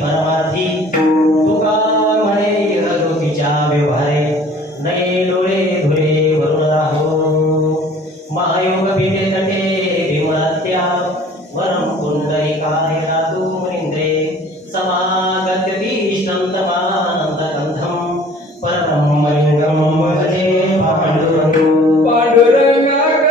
परमार्थी तुका म्हणे अगोतीच्या व्यवहारे नये डोळे धुरे वरुण राहो महायोग पीठे तटे विमळत्या वरम पुंडरीकाय रातू मुनिंद्रे समागत्यतीष्णं तमानन्दगन्धं परब्रह्मलिङ्गं भजे पाण्डुरङ्गं पाण्डुरंगाकरू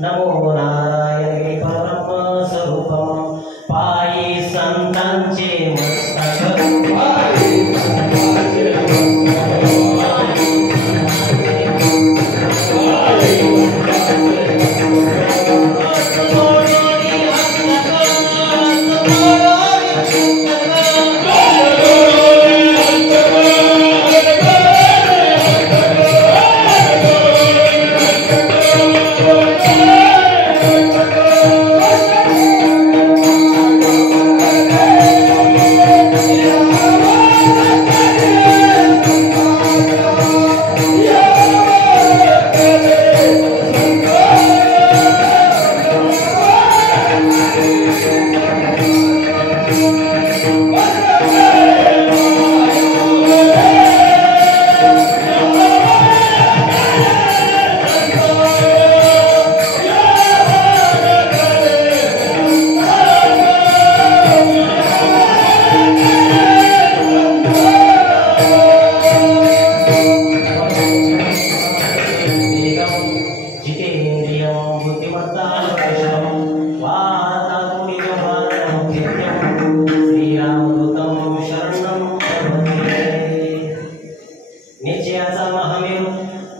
नमो नारायणे परब्रह्म स्वरूपं पायी संतांचे मस्तक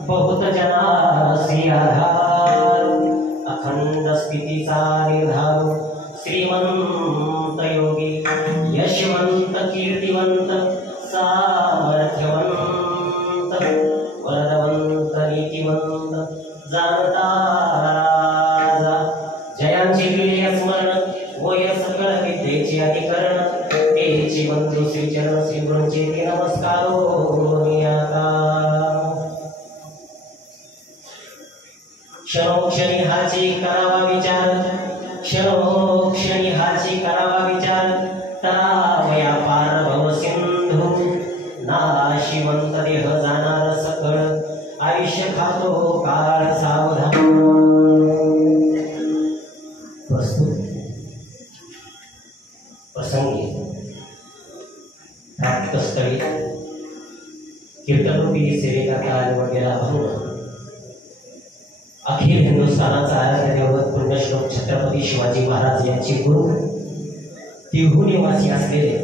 बहुत जनासी आधार अखंड स्थितीचा निर्धार श्रीमंत योगी यशवंत कीर्तिवंत सामर्थ्यवंत वरदवंत नीतिवंत जाणता राजा जयांची लीले स्मरण वय सकळ विद्येची अधिकरण तेची बंधू श्रीचरण श्री गुरूंचे नमस्कारो नियाता क्षणोक्षणी हाची करावा विचार क्षणोक्षणी हाची करावा विचार तरावया पार भव सिंधू नाशिवंत देह जाणार सकळ आयुष्य खातो काळ सावधान प्रसंगी प्राप्तस्थळी कीर्तनरूपी सेवेकरता निवडलेला भंग अखिल हिंदुस्थानाचा आराध्य दैवत पुण्यश्लोक छत्रपती शिवाजी महाराज यांची गुरु तिहू निवासी असलेले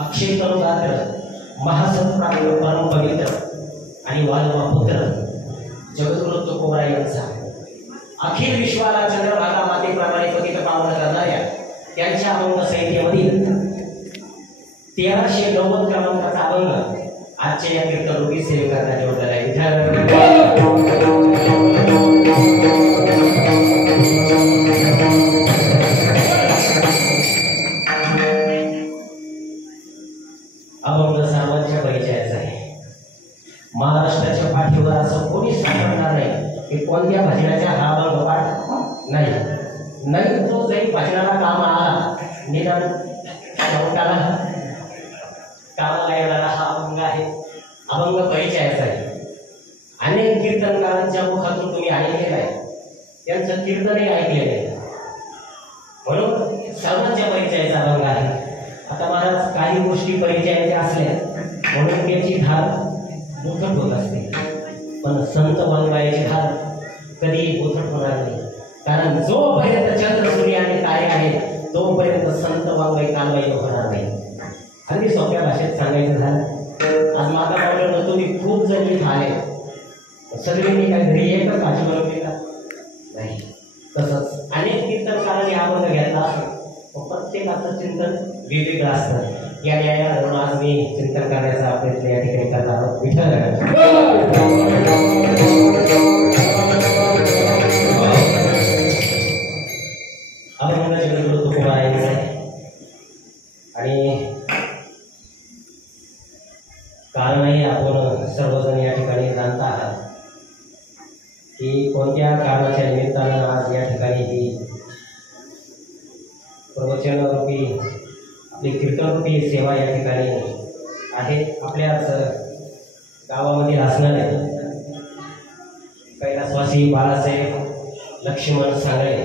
अक्षय तरुगात्र महासत्प्राप्त परम पवित्र आणि वाल्मपुत्र जगद्गुरु तुकोबराय यांचा अखिल विश्वाला चंद्रभागा मातेप्रमाणे पतित पावन करणाऱ्या त्यांच्या अभंग संहितेमधील 1390 क्रमांकाचा अभंग आजच्या या कीर्तनरूपी सेवेकरता निवडलेला आहे. अभंग सर्वांच्या परिचयाचा आहे. महाराष्ट्राच्या पाठीवर असं कोणीच सापडणार नाही की कोणत्या भजनाच्या हा अभंग पाठ नाही तो जरी भजनाला काम आला निदान शेवटाला कामाला येणारा हा अभंग आहे. अभंग परिचयाचा आहे. अनेक कीर्तनकारांच्या मुखातून तुम्ही ऐकलेलं आहे, त्यांचं कीर्तनही ऐकलेलं आहे, म्हणून सर्वांच्या परिचयाचा अभंग आहे. आता महाराज काही गोष्टी परिचयाच्या असल्या म्हणून त्याची धार मुखट होत असते, पण संत वाङ्मयाची धार कधी मुखट होणार नाही. कारण जोपर्यंत चंद्र सूर्य आणि तारे आहेत तोपर्यंत संत वाङ्मय कालबाई होणार नाही. अगदी सोप्या भाषेत सांगायचं झालं, आज माझा ऑर्डर तुम्ही खूप जण इथं आले, सगळ्यांनी काय घरी एकच भाजी बनवली का नाही. तसंच अनेक कीर्तनकारांनी हा अभंग घेतला असतो, प्रत्येकाचं चिंतन वेगवेगळं असतं. या न्यायाला आज मी चिंतन करण्याचा प्रयत्न या ठिकाणी करणार आहोत. विठ्ठल अभंग जगद्गुरु तुकोबराय यांचा आहे आणि कारणही आपण सर्वजण या ठिकाणी जाणता आहात की कोणत्या कारणाच्या निमित्तानं आज या ठिकाणी ही प्रवचनरूपी आपली कीर्तनरूपी सेवा या ठिकाणी आहे. आपल्याच गावामध्ये असणारे कैलासवासी बाळासाहेब लक्ष्मण सांगळे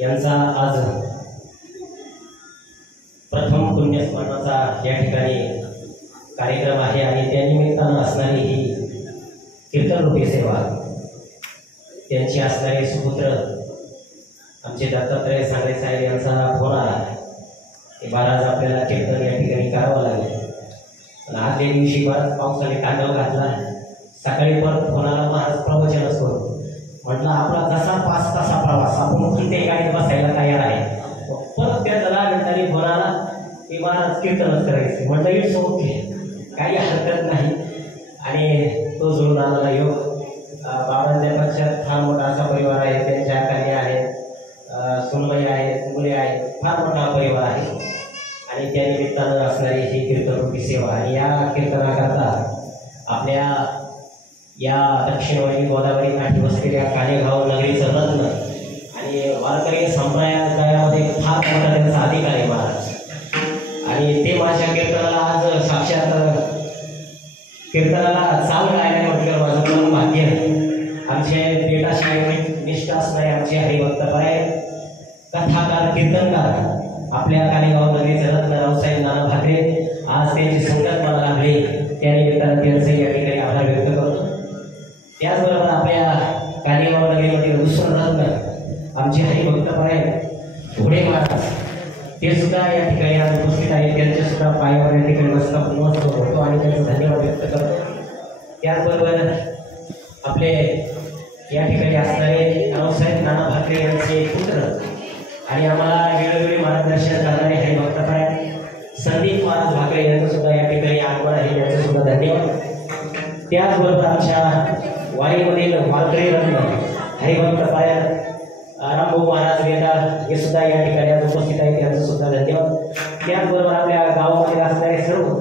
यांचा आज प्रथम पुण्यस्मरणाचा या ठिकाणी कार्यक्रम आहे आणि त्यानिमित्तानं असणारी ही कीर्तनरूपी सेवा त्यांची असणारे सुपुत्र आमचे दत्तात्रय सांगळे साहेब यांचा फोन आला की महाराज आपल्याला कीर्तन या ठिकाणी करावं लागेल. पण आदल्या दिवशी बराच पावसाने तांडव घातला, सकाळी परत फोन आला महाराज प्रवचनच करू. म्हटलं आपला जसा 5 तासा प्रवास आपण कोणत्याही गाडीत बसायला तयार आहे. परत त्या 10 मिनिटांनी फोन आला की महाराज कीर्तनच करायचे. म्हटलं इट्स ओके, काही हरकत नाही. आणि तो जुळून आलेला योग बाबांच्या पक्षात फार मोठा असा परिवार आहे, त्यांच्या कन्या आहेत, सुनबाई आहेत, मुले आहेत, फार मोठा परिवार आहे आणि त्या निमित्तानं असणारी ही कीर्तनरूपी सेवा. आणि या कीर्तनाकरता आपल्या या दक्षिणवाहिनी गोदावरी काठी बसलेल्या कानेगाव नगरीचं रत्न आणि वारकरी संप्रदायामध्ये फार मोठा त्यांचा अधिकार आहे महाराज. आणि ते माझ्या कीर्तनाला आज साक्षात कीर्तनाला चाल गायला म्हटलं माझं पण भाग्य. आमचे पेटाशी निष्ठ असणारे आमचे हरिभक्तराय कथाकार कीर्तनकार आपल्या कानेगाव नगरीचे रत्न रावसाहेब नाना भाकरे आज त्यांची संगत मला लागली, त्यानिमित्तानं त्यांचे या ठिकाणी आभार व्यक्त करतो. त्याचबरोबर आपल्या कानेगाव नगरीमधील दुसरं रत्न आमचे हरिभक्तराय पुढे महाराज ते सुद्धा या ठिकाणी आज उपस्थित आहेत. त्यांच्या सुद्धा पायावर या ठिकाणी नमस्कार होतो आणि त्यांचा धन्यवाद व्यक्त करतो. त्याचबरोबर आपले या ठिकाणी असणारे रावसाहेब नाना भाकरे यांचे पुत्र आणि आम्हाला वेळोवेळी मार्गदर्शन करणारे हरिभक्तराय संदीप महाराज भाकरे यांचं सुद्धा या ठिकाणी आगमन आहे, यांचं सुद्धा धन्यवाद. त्याचबरोबर आमच्या वारीमधील वारकरी रत्न हरिभक्तराय रामभाऊ महाराज वेदाळ हे सुद्धा या ठिकाणी आज उपस्थित आहेत, यांचं सुद्धा धन्यवाद. त्याचबरोबर आपल्या गावामध्ये असणारे सर्व,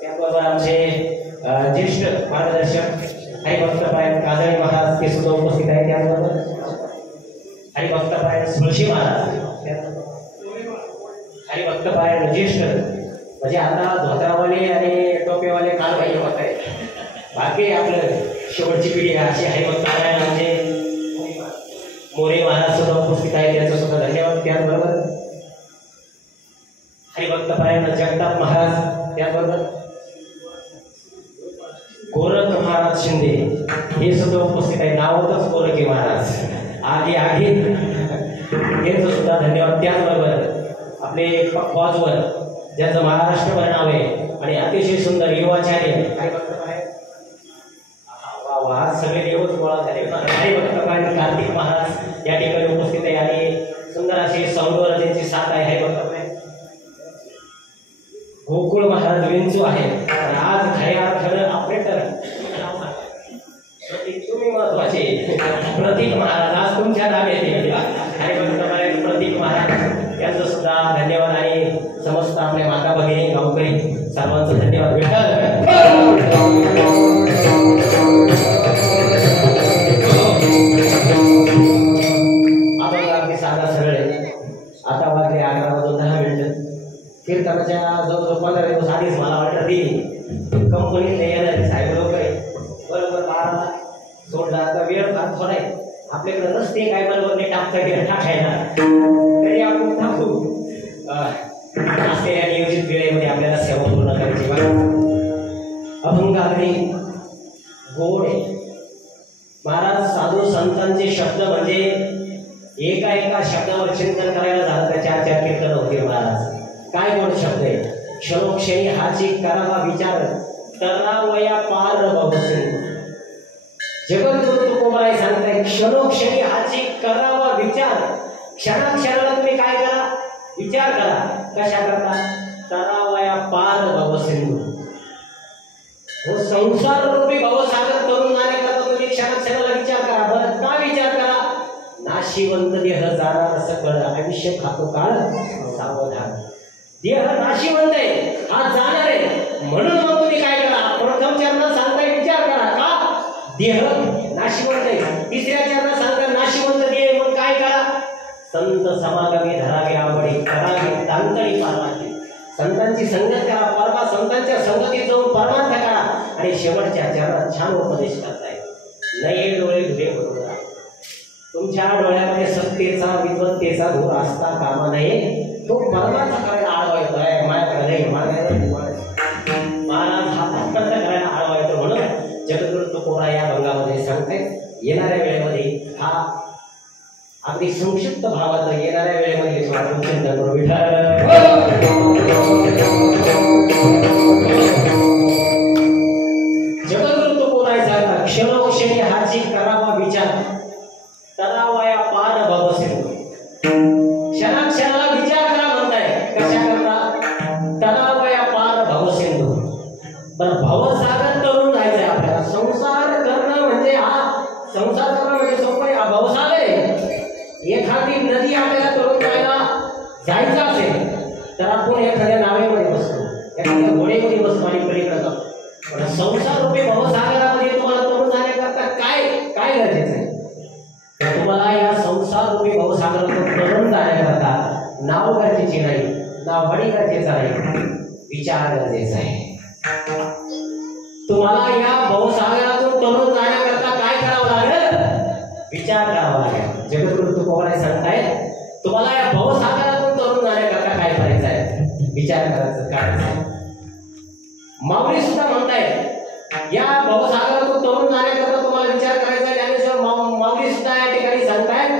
त्याचबरोबर आमचे ज्येष्ठ मार्गदर्शक हरिभक्तराय काजळे महाराज ते सुद्धा उपस्थित आहेत. त्याचबरोबर हरिभक्तराय सुळशी महाराज, हरिभक्तराय ज्येष्ठ म्हणजे आता धोत्रावाले आणि टोपेवाले काल भाई होत आहेत. बाकी आपलं शेवटची पिढी अशी हरिभक्तराय म्हणजे मोरे महाराज सुद्धा उपस्थित आहेत, त्यांचा सुद्धा धन्यवाद. त्याचबरोबर हरिभक्तराय जगताप महाराज, त्याचबरोबर गोरख महाराज शिंदे हे सुद्धा उपस्थित आहे. नावातच गोरखे महाराज आधी त्यांचं सुद्धा धन्यवाद. त्याचबरोबर आपले कॉजवर ज्याचं महाराष्ट्रभर नाव आहे आणि अतिशय सुंदर युवाचार्य काय वक्तव्य आहे आज सगळे देवच गोळा झाले काही वक्तव्य आणि कार्तिक महाराज या ठिकाणी उपस्थित आहे आणि सुंदर अशी सौंदर्य त्यांची साथ आहे हे वक्तव्य गोकुळ महाराज विंचू आहे आज खऱ्या अर्थानं ऑपरेटर तुम्ही महत्वाचे प्रतीक महाराज आज तुमच्या नावे प्रतीक महाराज यांचं सुद्धा धन्यवाद आणि समस्त आपल्या माता भगिनी गावकरी सर्वांचं धन्यवाद आपण अगदी साधा सरळ आहे आता वाजले 11:10 कीर्तनाच्या जवळजवळ 15 दिवस आधीच मला वाटलं ती कंपनीत येणार साहेब लोक आहे बरोबर 12 सोडला आता वेळ फार थोडा आहे आपल्याकडे नसते काय बरोबर टाकायला तरी आपण टाकू असलेल्या नियोजित वेळेमध्ये आपल्याला सेवा पूर्ण करायची अभंग अगदी गोड आहे महाराज साधू संतांचे शब्द म्हणजे एका एका शब्दावर चिंतन करायला झालं तर 4 कीर्तन होते महाराज काय गोड शब्द आहे क्षणोक्षणी हाची करावा विचार तरावया पार भवसिंधू जगद्गुरु तुकोबाराय सांगताय क्षणोक्षणी हाची करावा विचार क्षणाक्षणाला तुम्ही काय करा विचार करा कशा करता तरावया पार भवसिंधू हो संसार रूपी भवसागर तरुण जाण्याकरता तुम्ही क्षणाक्षणाला विचार करा बरं का विचार करा नाशिवंत देह जाणार सकळ आयुष्य खातो काळ सावधान देह नाशिवंत आहे हा जाणार आहे म्हणून मग तुम्ही काय करा प्रथम चरणात सांगताय विचार करा का देह नाशिवंत आहे तिसऱ्या चरणात सांगताय नाशिवंत देह मग काय करा संत समागमी धरावे आवडी करावे तांतळी पारमार्थ संतांची संगत करा परवा संतांच्या संगतीत जाऊन परमार्थ करा आणि शेवटच्या चरणात छान उपदेश करताय नये डोळे धुरे करू तुमच्या डोळ्यामध्ये सत्तेचा विद्वत्तेचा धूर असता कामा नये तो परमार्थ करायला आळवा येतोय माझ्याकडे महाराज हा भक्त करायला आळवा येतो म्हणून जगद्गुरु तुकोबा या भंगामध्ये सांगते येणाऱ्या वेळेमध्ये हा अगदी संक्षिप्त भावात येणाऱ्या वेळेमध्ये चिंतन करू जगद्गुरु तुकोबा क्षणोक्षणी हाची करावा विचार तरावया पार भवसिंधू क्षणाक्षणाला विचार करा म्हणताय कशा करता तरावया पार भवसिंधू पण भवसागर तरुण जायचंय आपल्याला संसार करणं म्हणजे हा संसार करणं म्हणजे सोपं आहे हा भवसागर आहे एखादी नदी आपल्याला तरुण जायचं असेल तर आपण एखाद्या नावेमध्ये बसतो एखाद्या घोडेमध्ये बसतो आणि पलीकडे जातो पण संसार रूपी भवसागरामध्ये तुम्हाला तरुण जाण्याकरता काय काय गरजेचं आहे तुम्हाला या संसार रूपी भवसागरातून तरुण जाण्याकरता नाव गरजेचे नाही नावडी गरजेचं नाही विचार गरजेचा आहे तुम्हाला या भवसागरातून तरुण जाण्याकरता काय करावं लागेल विचार करावा लागेल जगद्गुरु तुकोबा सांगतायत तुम्हाला या भवसागरातून तरुण जाण्याकरता काय करायचं आहे विचार करायचं माऊली सुद्धा म्हणतायत या भवसागरातून तरुण जाण्याकरता तुम्हाला विचार करायचा आहे ज्ञानेश्वर माऊली सुद्धा या ठिकाणी सांगतायत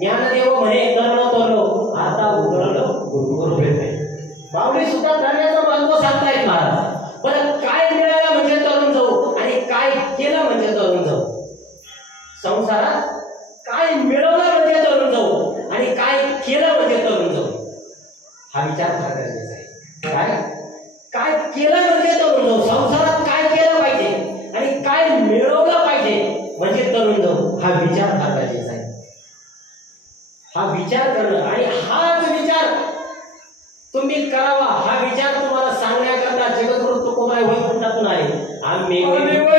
ज्ञानदेव म्हणे तरलो तरलो आता उतरलो गुरु भेटते माऊली सुद्धा तरण्याचं महत्व सांगतायत महाराज पण काय मिळालं म्हणजे तरुण जाऊ आणि काय केलं म्हणजे तरुण जाऊ संसारात काय मिळवलं म्हणजे तरुण जाऊ आणि काय केलं म्हणजे तरुण जाऊ हा विचार फार गरजेचा आहे काय काय केलं म्हणजे तरुण जाऊ संसारात काय केलं पाहिजे आणि काय मिळवलं पाहिजे म्हणजे तरुण जाऊ हा विचार फार गरजेचा आहे हा विचार करणं आणि हाच विचार तुम्ही करावा हा विचार तुम्हाला सांगण्याकरता जगद्गुरु तुकोबा वैकुंठातून आले आम्ही वैकुंठ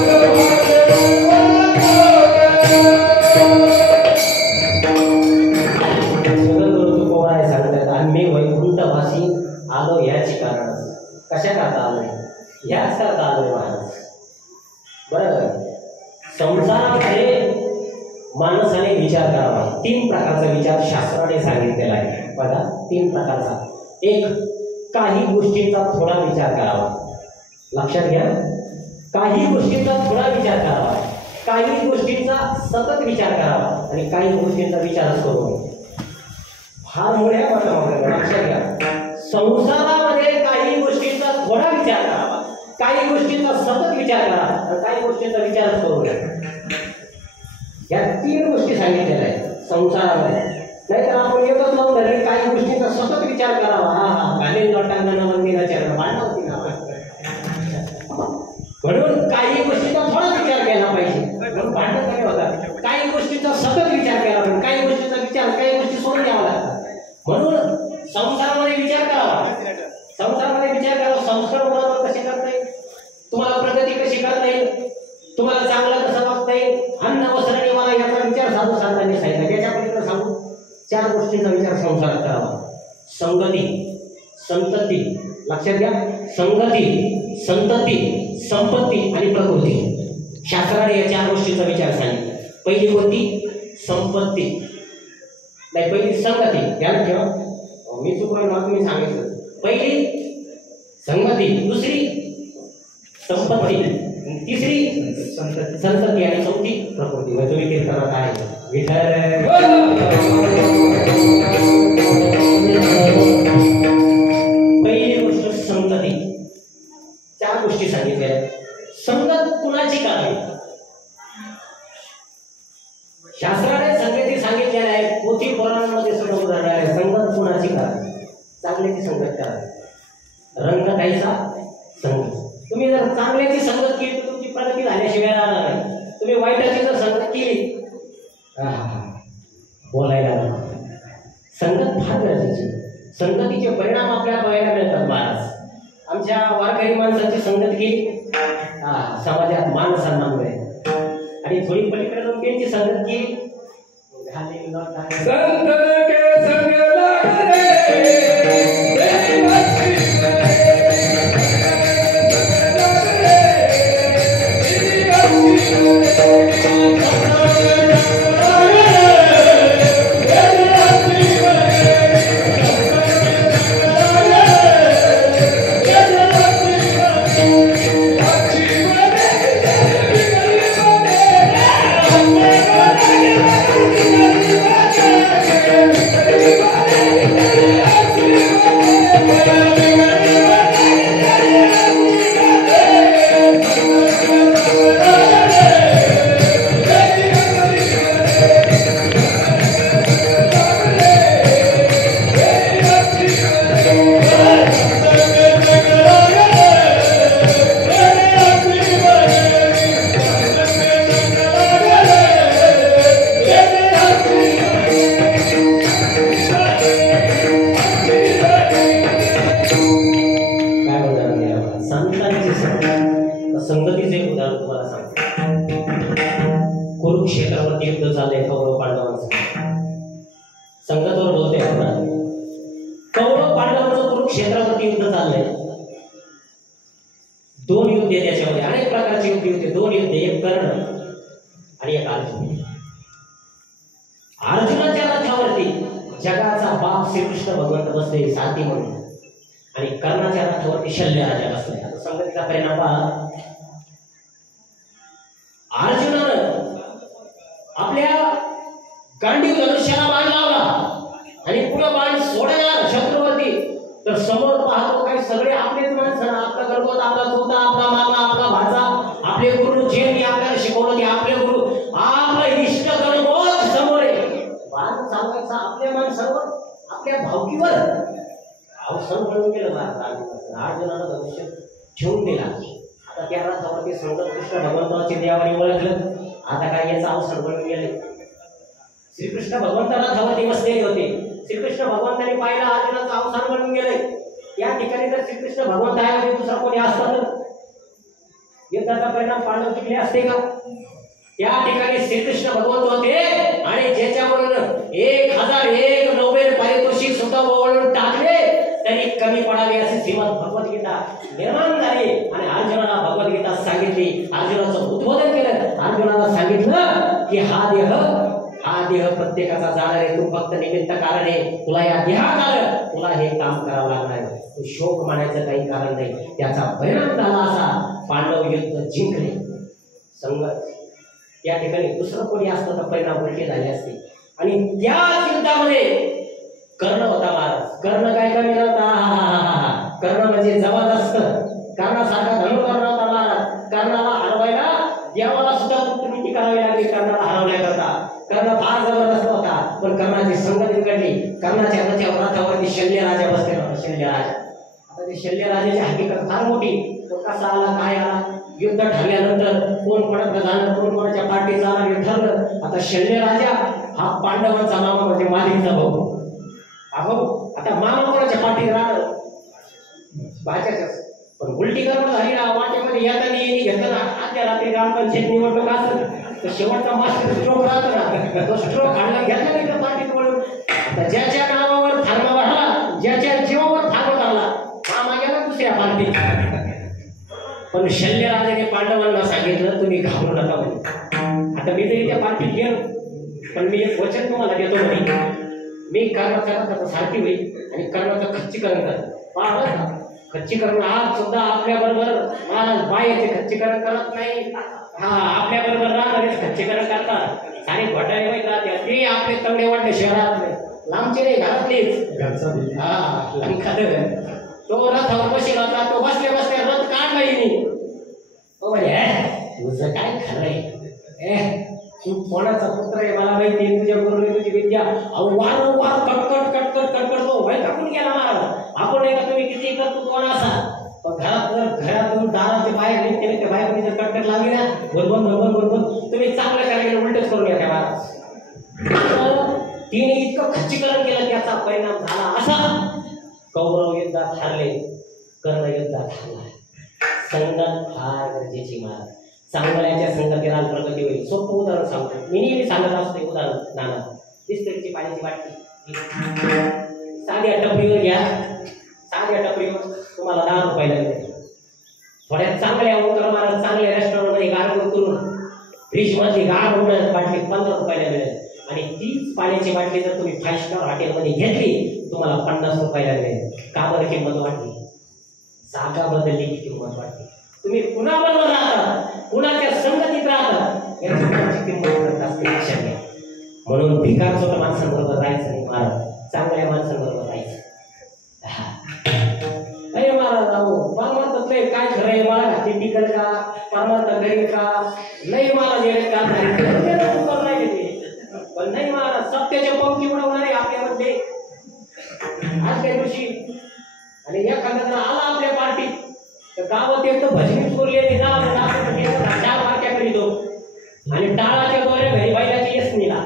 Hallelujah. कशा करता आलोय? ह्याच करता आलोय महाराज. बरोबर. संसारामध्ये माणसाने विचार करावा. 3 प्रकारचा विचार शास्त्राने सांगितलेला आहे. बघा, 3 प्रकारचा. एक, काही गोष्टींचा थोडा विचार करावा. लक्षात घ्या, काही गोष्टींचा थोडा विचार करावा, काही गोष्टींचा सतत विचार करावा आणि काही गोष्टींचा विचारच करू नये. फार मोठ्या मतामध्ये लक्षात घ्या. संसारामध्ये काही गोष्टींचा थोडा विचार करावा, काही गोष्टींचा सतत विचार करावा आणि काही गोष्टींचा विचारच करू नये. या 3 गोष्टी सांगितलेल्या आहेत संसारामध्ये. नाहीतर आपण एकच लावून धरले, काही गोष्टींचा सतत विचार करावा. घालीन लोटांना मंदिराच्या मांडवती ना. म्हणून काही गोष्टींचा थोडा विचार केला पाहिजे. म्हणून भांडण काय होतात, काही गोष्टींचा सतत विचार केला पाहिजे, काही गोष्टींचा विचार, काही गोष्टी सोडून द्यावा लागतात. म्हणून संसारामध्ये विचार करावा. संसारामध्ये विचार करावा. संस्कार तुम्हाला कसे करता येईल, तुम्हाला प्रगती कशी करता येईल, तुम्हाला चांगलं कसं वागता येईल, अन्न वस्त्र निवारा याचा विचार साधू संतांनी सांगितला. त्याच्या पलीकडे सांगू 4 गोष्टींचा विचार संसारात करावा. संगती, संतती. लक्षात घ्या, संगती, संतती, संपत्ती आणि प्रकृती. शास्त्राने या 4 गोष्टींचा विचार सांगितला. पहिली कोणती? संपत्ती. नाही, पहिली संगती. ध्यान ठेवा, मी चुकलो ना, तुम्ही सांगितलं. पहिली संगती, दुसरी संपत्ती, तिसरी संतती आणि चौथी प्रकृती. म्हणजे तुम्ही कीर्तनात आहे पहिली गोष्ट संगती. 4 गोष्टी सांगितल्या. संगत कुणाची करावी? शास्त्राने संगती सांगितलेल्या आहेत. पोथी पुराणांमध्ये सुद्धा उदाहरण आहे. संगत कुणाची करावी? चांगल्याची संगत करावी. रंग काहीचा संगत. तुम्ही जर चांगल्याची संगत केली तर तुमची प्रगती झाल्याशिवाय राहणार नाही. तुम्ही वाईटाची जर संगत केली बोलायला संगत फार गरजेची. संगतीचे परिणाम आपल्याला बघायला मिळतात महाराज. आमच्या वारकरी माणसांची संगत केली, समाजात मान सन्मान मिळेल. आणि थोडी पलीकडे जाऊन त्यांची संगत केली, संत के संग लागले संगतीचे उदाहरण तुम्हाला सांगतो. कुरुक्षेत्रावरती युद्ध चाललंय कौरव पांडवांचं. संगतवर बोलतोय आपण. कौरव पांडवांचं कुरुक्षेत्रावरती युद्ध चाललंय. 2 युद्ध आहे त्याच्यामध्ये. अनेक प्रकारचे युद्ध होते. 2 युद्ध, एक कर्ण आणि एक अर्जुन. अर्जुनाच्या रथावरती जगाचा बाप श्रीकृष्ण भगवंत बसले सारथी म्हणून, आणि कर्णाच्या रथावरती शल्य राजा बसले. आता संगतीचा परिणाम पहा. अर्जुनानं आपल्या गांडीव धनुष्याला बाण लावला आणि पुढे बाण सोडणार शत्रूवरती, तर समोर पाहतो काय सगळे आपलेच माणसं. आपला गर्भवत, आपला चुलता, आपला मामा, आपला भाचा, आपले गुरु, जे मी आपल्याला शिकवलं ते आपले गुरु, आपला इष्ट गर्भवत समोर आहे. बाण चालवायचा आपल्या माणसावर, आपल्या भावकीवर. सर्व केलं अर्जुनानं धनुष्य ठेवून दिला. आता त्या रथावरती संगत कृष्ण भगवंताची देवाने ओळखलं. आता काय याचा अवसर बनून गेले. श्रीकृष्ण भगवंत रथावरती बसलेले होते. श्रीकृष्ण भगवंतांनी पाहिला अर्जुनाचं अवसर बनून गेले. या ठिकाणी जर श्रीकृष्ण भगवंत आहे म्हणजे दुसरा कोणी असता तर युद्धाचा परिणाम पांडव जिंकले असते का? या ठिकाणी श्रीकृष्ण भगवंत होते आणि ज्याच्यावरून 1001 नोबेल पारितोषिक सुद्धा ओवाळून टाकले तरी कमी पडावे असे श्रीमद भगवद्गीता निर्माण झाली आणि अर्जुनाला भगवद्गीता सांगितली. अर्जुनाचं उद्बोधन केलं. अर्जुनाला सांगितलं की हा देह प्रत्येकाचा जाणार आहे. तू फक्त निमित्त कारण आहे. तुला या देहात आलं, तुला हे काम करावं लागणार आहे. तू शोक मानायचं काही कारण नाही. त्याचा परिणाम झाला असा पांडव युद्ध जिंकले. संगत या ठिकाणी दुसरं कोणी असतं तर परिणाम उलटे झाले असते. आणि त्या युद्धामध्ये कर्ण होता महाराज. कर्ण काय कमी नव्हता. कर्ण म्हणजे जबरदस्त. कर्णासारखा धनुर्धर नव्हता महाराज. कर्णाला हरवायला देवाला सुद्धा नीती करावी लागली कर्णाला हरवण्याकरता. कर्ण फार जबरदस्त होता. पण कर्णाची संगत बिघडली. कर्णाच्या रथावरती शल्यराजा बसलेला होता. शल्यराजा. आता ते शल्यराजाची हकीकत फार मोठी. तो कसा आला, काय आला, युद्ध ठरल्यानंतर कोण कोणाकडे जाणार, कोण कोणाच्या पार्टीत जाणार हे ठरलं. आता शल्यराजा हा पांडवांचा मामा म्हणजे मालिकचा भाऊ. आता मामा कोणाच्या पार्टीत राहणार, बाच्याच्याच. पण उलटी गडबड झाली ना, वाटेमध्ये येताना घेताना आजच्या रात्री ग्रामपंचायत निवडणूक असेल तर शेवटचा मास्टर स्ट्रोक राहतो ना, तो स्ट्रोक हाणला घेतला नाही त्या पार्टीत वळून. आता ज्याच्या नावावर फार्मा वाढला, ज्याच्या जीवावर फार्मा काढला, मामा गेला दुसऱ्या पार्टीत. पण शल्यराजाने पांडवांना सांगितलं तुम्ही घाबरू नका म्हणे. आता मी जरी त्या पार्टीत गेलो पण मी एक वचन तुम्हाला देतो म्हणे, मी कर्णाचा सारखी होईल आणि कर्णाचं खच्चीकरण करतो. पहा खच्चीकरण आज सुद्धा आपल्या बरोबर महाराज बायाचे खच्चीकरण करत नाही. हा आपल्या बरोबर राहणारेच खच्चीकरण करतात. सारे घोटाळे होतात. ते आपले तंगडे वाटले शहरातले, लांबचे नाही, घरातलेच. हा लंकात तो रथावर बसेल होता. तो बसल्या बसल्या रथ काढला येईल. तुझं काय खरंय, तू कोणाचा पुत्र आहे मला माहिती आहे. तुझ्या बरोबर तुझी विद्या वारंवार कटकट कटकट कटकट तो वय टाकून गेला महाराज. आपण नाही का तुम्ही किती करतो कोण असा, पण घरातून दाराच्या बाहेर निघते त्या बाहेर जर कटकट लागली ना, बरोबर तुम्ही चांगलं करायला उलटच करून घ्या महाराज. तिने इतकं खच्चीकरण केलं त्याचा परिणाम झाला असा. कौरव युद्धात हारले, कर्ण युद्धात हारला. संगत फार गरजेची महाराज. चांगल्याच्या संगतीला प्रगती होईल. सोपं उदाहरण सांगतो, मी नेहमी सांगत असतो एक उदाहरण. नाना बिस्किटची पाण्याची बाटली साध्या टपरीवर घ्या. साध्या टपरीवर तुम्हाला 10 रुपयाला मिळेल. थोड्या चांगल्या उतर महाराज चांगल्या रेस्टॉरंटमध्ये गार करून फ्रीजमध्ये गार होणार बाटली 15 रुपयाला मिळेल. आणि तीच पाण्याची बाटली जर तुम्ही 5 स्टार हॉटेलमध्ये घेतली तुम्हाला 50 रुपयाला मिळेल. का बरं किंमत वाढली? जागा बदलली की किंमत वाढली. तुम्ही कुणाबरोबर राहतात, कुणाच्या संगतीत राहतात याची किंमत असते लक्षात घ्या. म्हणून भिकार छोट्या माणसांबरोबर राहायचं नाही महाराज, चांगल्या माणसांबरोबर राहायचं. अरे महाराज अहो परमार्थ काय खरंय, मला हाती टिकल का, परमार्थ घरी का नाही, मला जेवण का नाही ते. पण नाही महाराज सत्याच्या पंक्ती उडवणारे आपल्यामध्ये आज त्या दिवशी. आणि एखादा जर आला आपल्या पार्टीत तर गावात एक तर भजनी चोरलेली चार पार्ट्या करीतो आणि टाळाच्या द्वारे घरी बैलाची यश निला.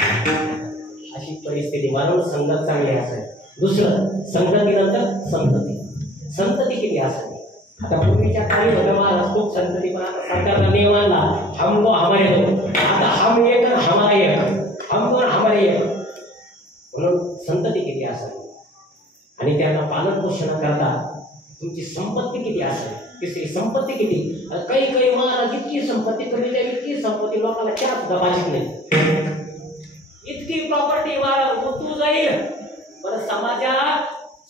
अशी परिस्थिती. म्हणून संगत चांगली असेल. दुसरं संगतीनंतर संतती. संतती किती असेल. आता पूर्वीच्या काळी होतं महाराज खूप संतती, पण आता सरकारला नियम आणला हम तो हमारे दो. आता हम एक हमारा एक, हम दोन हमारे एक. म्हणून संतती किती असेल आणि त्यांना पालन पोषण करता तुमची संपत्ती किती असेल. तिसरी संपत्ती किती. काही महाराज इतकी संपत्ती कमी द्या, इतकी संपत्ती लोकांना चहा सुद्धा पाहिजे नाही. इतकी प्रॉपर्टी महाराज तू जाईल पण समाजाला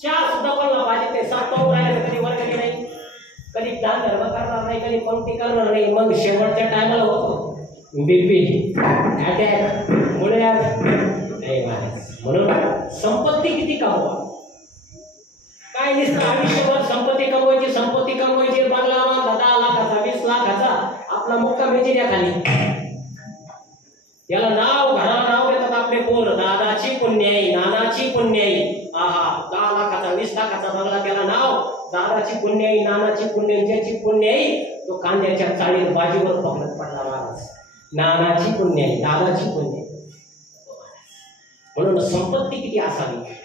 चहा सुद्धा कोणाला पाहिजे नाही. सातवा राहिला कधी वर्गणी नाही, कधी दान धर्म करणार नाही, कधी पंक्ती करणार नाही. मग शेवटच्या टायमाला होतो बीपी अटॅक मुळ्यात नाही महाराज. म्हणून संपत्ती किती कमवा. काय नुसतं आयुष्यभर संपत्ती कमवायची बंगला बांधला 10 लाखाचा 20 लाखाचा आपला मोठा मेजिन्या खाली. त्याला घराला नाव देतात आपले पोर, दादाची पुण्याई, नानाची पुण्याई. आहा 10 लाखाचा 20 लाखाचा बंगला त्याला नाव दादाची पुण्याई, नानाची पुण्याई. ज्याची पुण्याई तो कांद्याच्या चाळीत बाजीवर पकडत पडला महाराज. नानाची पुण्याई, दादाची पुण्याई. म्हणून संपत्ती किती असावी.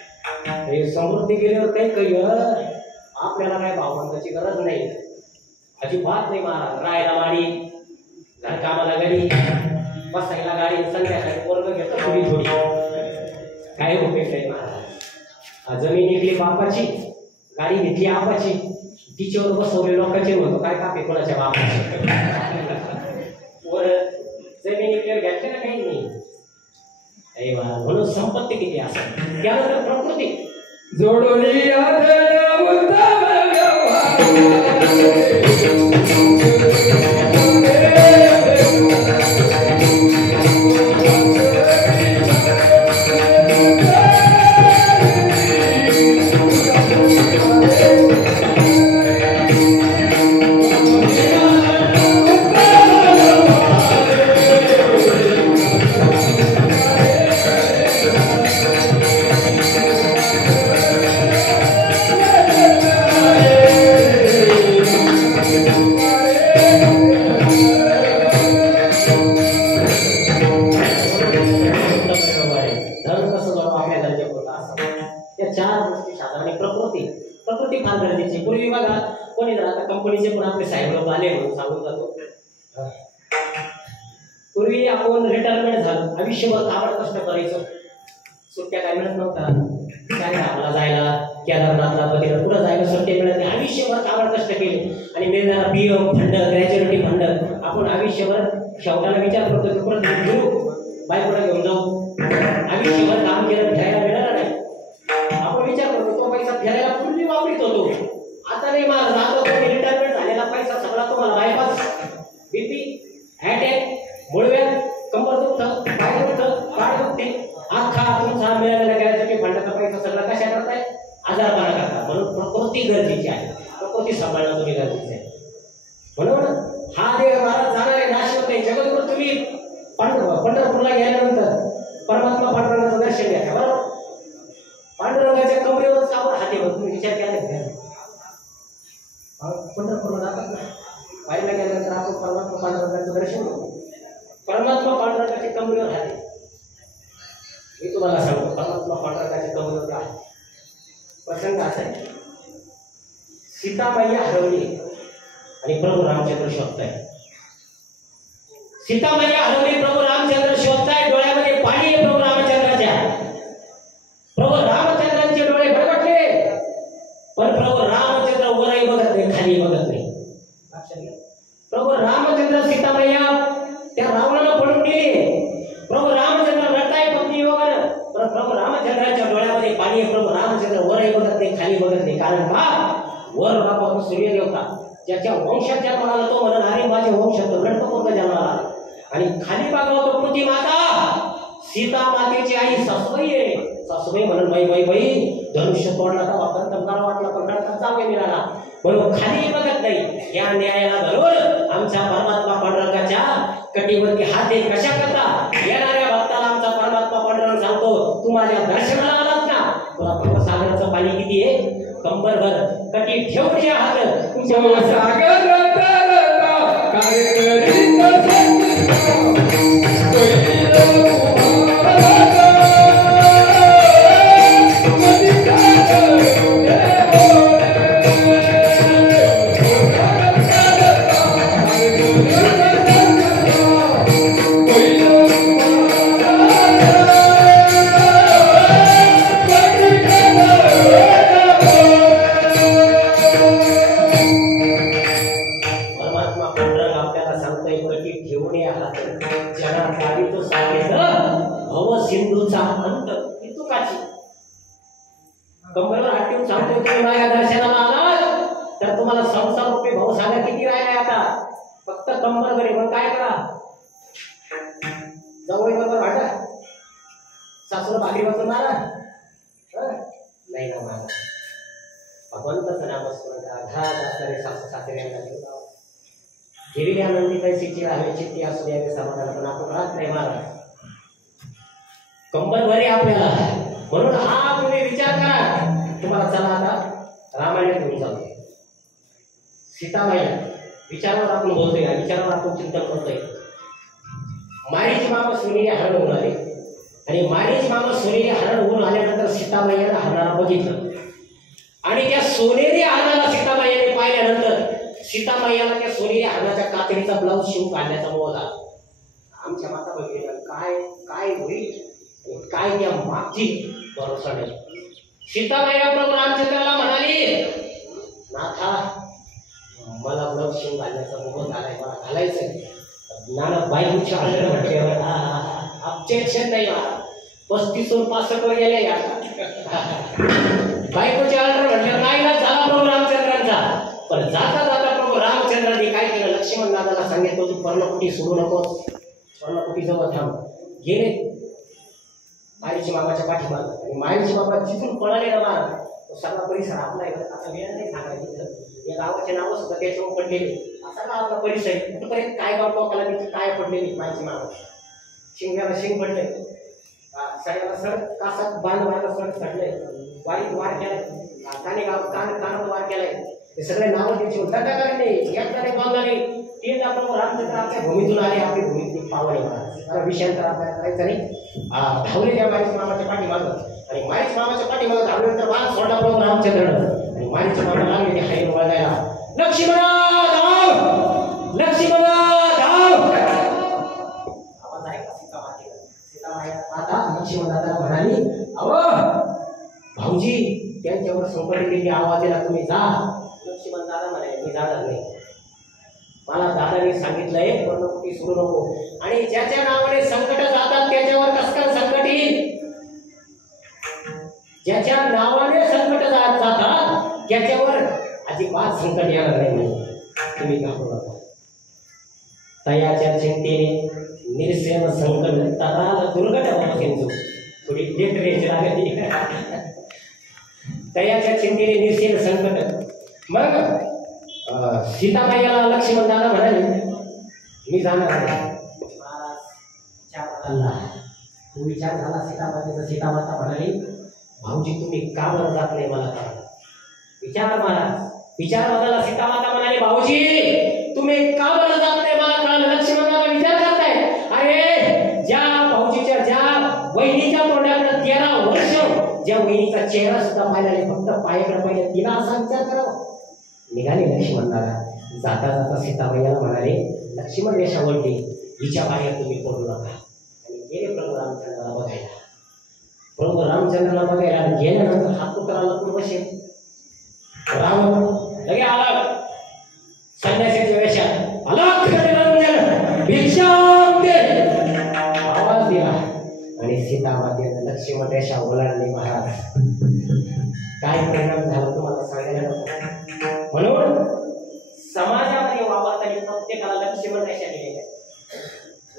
हे समृद्धी गेल्यावर काही आपल्याला काय भावनांची गरज नाही, अजिबात नाही महाराज. राहायला वाडी, घरकामाला घरी, बसायला गाडी, संध्याकाळी वर्ग घेतो थोडी काय उपयोग नाही महाराज. जमीन इकली बापाची गाडी घेतली आपाची, तिच्यावर बसवले लोकांचे म्हणतो काय कापे कोणाच्या बापाचे. वर जमीन इकडे घ्यायचे ना काही नाही. म्हणून संपत्ती किती असतात. त्यानंतर प्रकृती जोडोनी आदर उत्तम व्यवहार प्रकृती फार गरजेची. पूर्वी बघा कोणी जर आता कंपनीचे पण आपले साहेब लोक आले म्हणून सांगून जातो. पूर्वी आपण रिटायरमेंट झालं, आयुष्यभर काबड कष्ट करायचं, सुट्ट्या काय मिळत नव्हता. काय आम्हाला जायला केदारनाथला बद्रीला कुठं जायला सुट्ट्या मिळत नाही. आयुष्यभर काबड कष्ट केले आणि मिळणारा पीएफ फंड, ग्रॅज्युएटी फंड आपण आयुष्यभर शेवटाला विचार करतो की कुठं घेऊ, बायकोला घेऊन जाऊ. आयुष्यभर काम केलं, फिरायला मिळालं नाही. आपण विचार करतो तो पैसा फिरायला पूर्वी वापरित होतो. आता नाही, माझा जातो रिटायरमेंट झालेला पैसा सगळा तुम्हाला बायपास, बीपी, अटॅक, मुळव्याध, कंबर दुखतं, पाय दुखतं, पाय दुखते, अख्खा तुमचा मिळालेला गॅरेजसाठी फंडाचा पैसा सगळा कशा करताय, आजारपणा करता. म्हणून प्रकृती गरजेची आहे, प्रकृती सांभाळणं तुम्ही गरजेचं आहे. म्हणून हा देह महाराज जाणार आहे, नाशवत आहे. जगद्गुरु तुम्ही पंढरपूरला गेल्यानंतर परमात्मा पांडुरंगाचं दर्शन घ्या, बरोबर. पांडुरंगाच्या कमरेवरच कापड हाती बघ, तुम्ही विचार केला नाही. पंढरपूरला जातात ना, पाहिला गेल्यानंतर आपण परमात्मा पांडुरंगाचं दर्शन घेऊ. परमात्मा पांडुरंगाच्या कमरेवर हाते. मी तुम्हाला सांगतो, परमात्मा पांडुरंगाच्या कमरेवर आहे. प्रसंग असा आहे, सीतामाई हरवली आणि प्रभू रामचंद्र शोधताय. सीतामाई हरवली, प्रभू रामचंद्र शोधताय. डोळ्यामध्ये पाणी आहे प्रभू रामचंद्राच्या. प्रभू रामचंद्रांचे डोळे भडभडले, पण प्रभू रामचंद्र वरही बघत नाही, खाली बघत नाही. प्रभू रामचंद्र सीतामैया त्या रावणाला पळून गेले. प्रभू रामचंद्र रडताय पत्नी योगानं, पण प्रभू रामचंद्राच्या डोळ्यामध्ये पाणी आहे. प्रभू रामचंद्र वरही बघत नाही, खाली बघत नाही. कारण का, वर बाबा सूर्यदेवता ज्याच्या वंशात जन्माला तो म्हणून अरे माझे वंशात रडकपूर्ण जन्माला. आणि खाली बघा तो पृथ्वी माता सीता मातेची आई सासूबाई आहे. सासूबाई म्हणून बाई बाई बाई धनुष्य तोडला का वापर तमकारा वाटला, पण रडतात जावे मिळाला. म्हणून खाली बघत नाही. या न्यायाला धरून आमच्या परमात्मा पांडुरंगाच्या कटीवरती हात एक कशा करता. येणाऱ्या भक्ताला आमचा परमात्मा पांडुरंग सांगतो, तू माझ्या दर्शनाला आलास ना, तुला सागराचं पाणी किती आहे, कंबरभर. कटी ठेवून जे हात तुमच्या सागर सिंधूचा अंत तुकाची. कंबरवर हात ठेवून सांगतोय, तुम्ही माझ्या दर्शनाला आलात तर तुम्हाला संसार रुपये भाऊसागर किती राहिलाय आता, फक्त कंबरवर आहे. मग काय करा, जावई बरोबर वाटा, सासूला भाकरी वाचून मारा, नाही ना मारा. भगवंताचं नामस्मरण करा. घरात असणारे सासू सासऱ्यांना घेऊन जावा. गिरी आनंदी पैसेची राहावी चित्ती असू द्यावी समाधान, पण आपण राहत नाही मारा. कंबर भरे आपल्याला. म्हणून हा तुम्ही विचार करा. तुम्हाला चला आता रामायण घेऊन जातो. सीतामाईला विचारावर आपण बोलतोय, विचारावर आपण चिंतन करतोय. मारीची मामा सोनीने हरण होऊन आले आणि मारीची मामा सोनीने हरण होऊन आल्यानंतर सीतामाईला हरणाला बघितलं आणि त्या सोनेरी हरणाला सीतामाईने पाहिल्यानंतर सीतामाईला त्या सोनेरी हरणाच्या कातडीचा ब्लाऊज शिवून काढण्याचा मोह झाला. आमच्या माता बघितलं काय काय होईल, काय त्या मागची भरोसा नाही. सीताबाईला प्रभू रामचंद्राला म्हणाली, नाथा मला ब्लाऊज शिवून घालण्याचा मोह झालाय, मला घालायचंय. नाना बायकोच्या ऑर्डर म्हटल्यावर ऑब्जेक्शन नाही मला. 35 वर 65 वर गेले या बायकोच्या ऑर्डर म्हटल्यावर नाही ना झाला प्रभू रामचंद्रांचा. पण जाता जाता प्रभू रामचंद्रांनी काय केलं, लक्ष्मण दादाला सांगितलं तू पर्णकुटी सोडू नकोस, पर्णकुटी जवळ थांब. गेले माईची मामाच्या पाठीमाग आणि माईची मामा जिथून पळाले ना मान तो सगळा परिसर आपला आहे. आता वेळ नाही सांगायचं, या गावाचे नाव सुद्धा त्याच्यावर पडलेले. असा का आपला परिसर आहे, कुठपर्यंत काय गाव टोकाला तिथे काय पडलेली माईची मामा. शिंगाला शिंग पडले, सगळ्याला सड कासात बांधवायला सड चढले, वारीत वार केलाय, काने गाव कानात वार केलाय. हे सगळे नावं त्याची दंडाकारांनी एकदाने बांधणारी 3 प्रभू रामचंद्र आपल्या भूमीतून आले, आपली भूमीतून पावले. मला विषयांतर आपल्याला करायचं नाही. धावले त्या माईच मामाच्या पाठीमागं आणि माईच मामाच्या पाठीमागं धावल्यानंतर वाघ सोडला प्रभू रामचंद्र आणि माईच्या मामा लागले ते हाईन वळगायला. लक्ष्मणा धाव, लक्ष्मणा धाव. आवाज आहे का सीतामातेला? सीतामाया आता लक्ष्मण दादाला म्हणाली, अहो भाऊजी त्यांच्यावर संकट केली, आवाज दिला तुम्ही जा. लक्ष्मण दादा म्हणाले मी जाणार नाही, मला दादाने सांगितलंय पर्णकुटी सोडू नको. आणि ज्याच्या नावाने संकट जातात त्याच्यावर कसं काय संकट येईल? ज्याच्या नावाने संकट जातात त्याच्यावर अजिबात संकट येणार नाही. तुम्ही घाबरू नका. तयाच्या चिंतेने निर्सेन संकट तराल दुर्घट होतो. थोडी लेट रेंज लागली. तयाच्या चिंतेने निर्सेन संकट. मग सीताबाईला लक्ष्मण दादा म्हणाले मी जाणार नाही. तू विचार झाला सीतामातेचा. सीतामाता म्हणाली भाऊजी तुम्ही का बरं जात नाही मला कळलं. विचार महाराज विचार बदलला. सीतामाता म्हणाली भाऊजी तुम्ही का बरं जात नाही मला कळलं. लक्ष्मण दादा विचार करताय. अरे ज्या भाऊजीच्या ज्या वहिनीच्या तोंडाकडे 13 वर्ष ज्या वहिनीचा चेहरा सुद्धा पाहिला नाही, फक्त पायाकडे पाहिजे, तिला असा विचार करावा. निघाले लक्ष्मण दादा. जाता जाता सीताबाईला म्हणाले लक्ष्मण रेषा वळते, हिच्या बाहेर तुम्ही पडू नका. आणि गेले प्रभू रामचंद्राला बघायला. प्रभू रामचंद्राला बघायला गेल्यानंतर हात उतराला लपून बसेल. राम लगे आला संन्यासीच्या वेशात आला, भिक्षा आवाज दिला आणि सीतामातेने लक्ष्मण रेषा ओलांडली. महाराज काय परिणाम झाला तुम्हाला सांगायला नको. म्हणून समाजामध्ये वावरताना प्रत्येकाला लक्ष्मण रेषा दिलेल्या आहेत.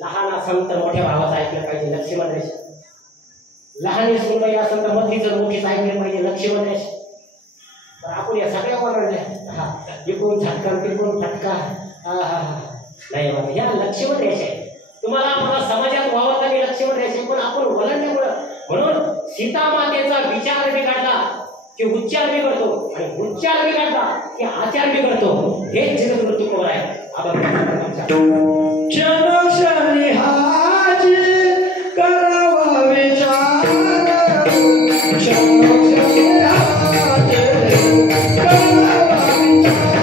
लहान असेल तर मोठ्या भावाचं ऐकलं पाहिजे लक्ष्मण रेषा. लहान सुनबाई असेल तर मोठीचं मोठीच ऐकलं पाहिजे लक्ष्मण रेषा. तर आपण या सगळ्या ओरडल्या इकडून झटका तिकडून फटका नाही बाबा, या लक्ष्मण रेषा आहे. तुम्हाला आपला समाजात वावरताना लक्ष्मण रेषा, पण आपण ओलांडल्यामुळं. म्हणून सीतामातेचा विचार बिघडला की उच्चार बिघडतो आणि उच्चार बिघडला की आचार बिघडतो. हेच जगत ऋतुकोर आहे. जनशनी हाजी करावा विचार, जनशनी हाजी करावा विचार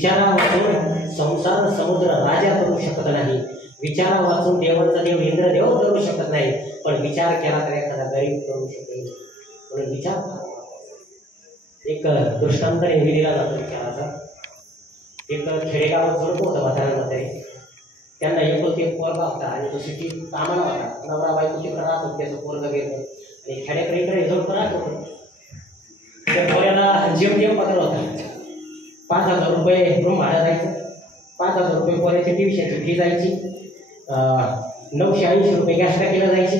विचारा वाचून संसार समुद्र राजा करू शकत नाही, विचारा वाचून देवांचा देव इंद्रदेव करू शकत नाही, पण विचार केला तर एखादा गरीब करू शकेल. म्हणून विचार एक दृष्टांत नेहमी दिला जातो विचाराचा. एक खेडेगावात जोडप होतं म्हाताऱ्यांमध्ये, त्यांना एकुलती एक पोरगा होता आणि तो सिटीत कामाला होता. नवरा बायको तिकडं राहत होते, त्याचं पोरगं गेलं आणि खेड्याकडे जोडप राहत होतं. त्या पोऱ्याला जेम पगार होता. 5,000 रुपये रूम भाडं जायचं, 5,000 रुपये पोऱ्याची ट्युशनची फी जायची, 980 रुपये गॅस टाकीला जायची,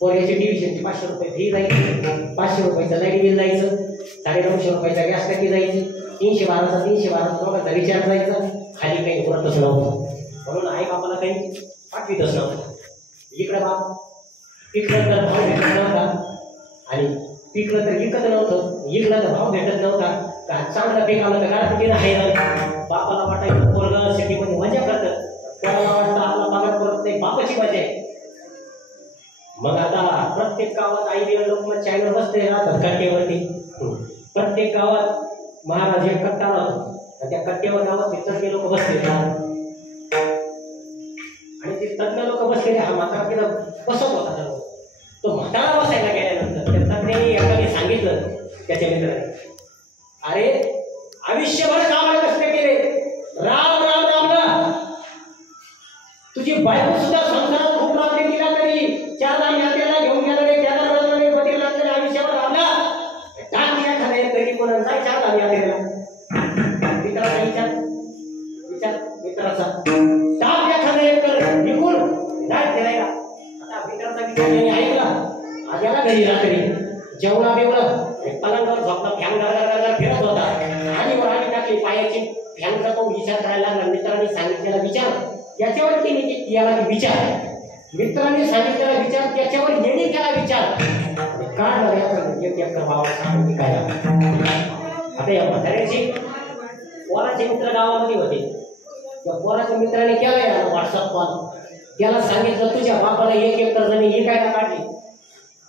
पोऱ्याची ट्युशनची 500 रुपये फी जायची, 500 रुपयाचं लाईट बिल जायचं, 950 रुपयाचा गॅस टाकी जायची, 312 दोघांचा रिचार्ज जायचा. खाली काही उरतच नव्हतं. म्हणून आई बापाला काही पाठवितच नव्हतं. इकडं बाप पिकलं तर भाव भेटत नव्हता आणि पिकलं तर विकत नव्हतं, इकडं तर भाव भेटत नव्हता. का चांगलं पीक आलं तर गारपिटीनं आहे ना. बापाला वाटायचं पोरगं सिटीमध्ये मजा करतं, पोराला वाटतं आपला पगार परत नाही, बापाची मजा आहे. मग आता प्रत्येक गावात आई लोक मग चॅनल बसले राहतात कट्ट्यावरती. प्रत्येक गावात महाराज एक कट्टा राहतो आणि त्या कट्ट्यावर गावात तज्ञ लोक बसले आणि ते तज्ञ लोक बसलेले हा म्हातारा तिला बसत होता. तो म्हातारा बसायला गेल्यानंतर त्या तज्ञांनी एकाने सांगितलं त्याच्या मित्राने, अरे आयुष्यभर कामाला कष्ट केले, राम राम रामला तुझी बायको सुद्धा संसारात खूप राबले, तिला तरी 4 धाम यात्रेला घेऊन गेला नाही, त्याला रडलं बदल लागलं, आयुष्यावर राबला टाक दिया खाणे तरी कोण जाय 4 धाम यात्रेला. मित्राचा विचार मित्राचा टाक द्या खाणे कर निघून जाय फिरायला. आता मित्राचा विचार ऐकला, आज याला घरी रात्री जेवणा बिवणं पलंगावर झोपला, फॅन गरगर फिरत होता आणि वर आली टाकली पायाची फॅनचा तो विचार करायला लागला. मित्रांनी सांगितलेला विचार त्याच्यावर तिने याला विचार, मित्रांनी सांगितलेला विचार त्याच्यावर येणे केला विचार काढला. एक भावाला सांगितलं काय. आता या म्हाताऱ्याची पोराचे मित्र गावामध्ये होते, त्या पोराच्या मित्राने केला याला व्हॉट्सअप कॉल, त्याला सांगितलं तुझ्या बापाला 1 एकर जमीन विकायला काढली.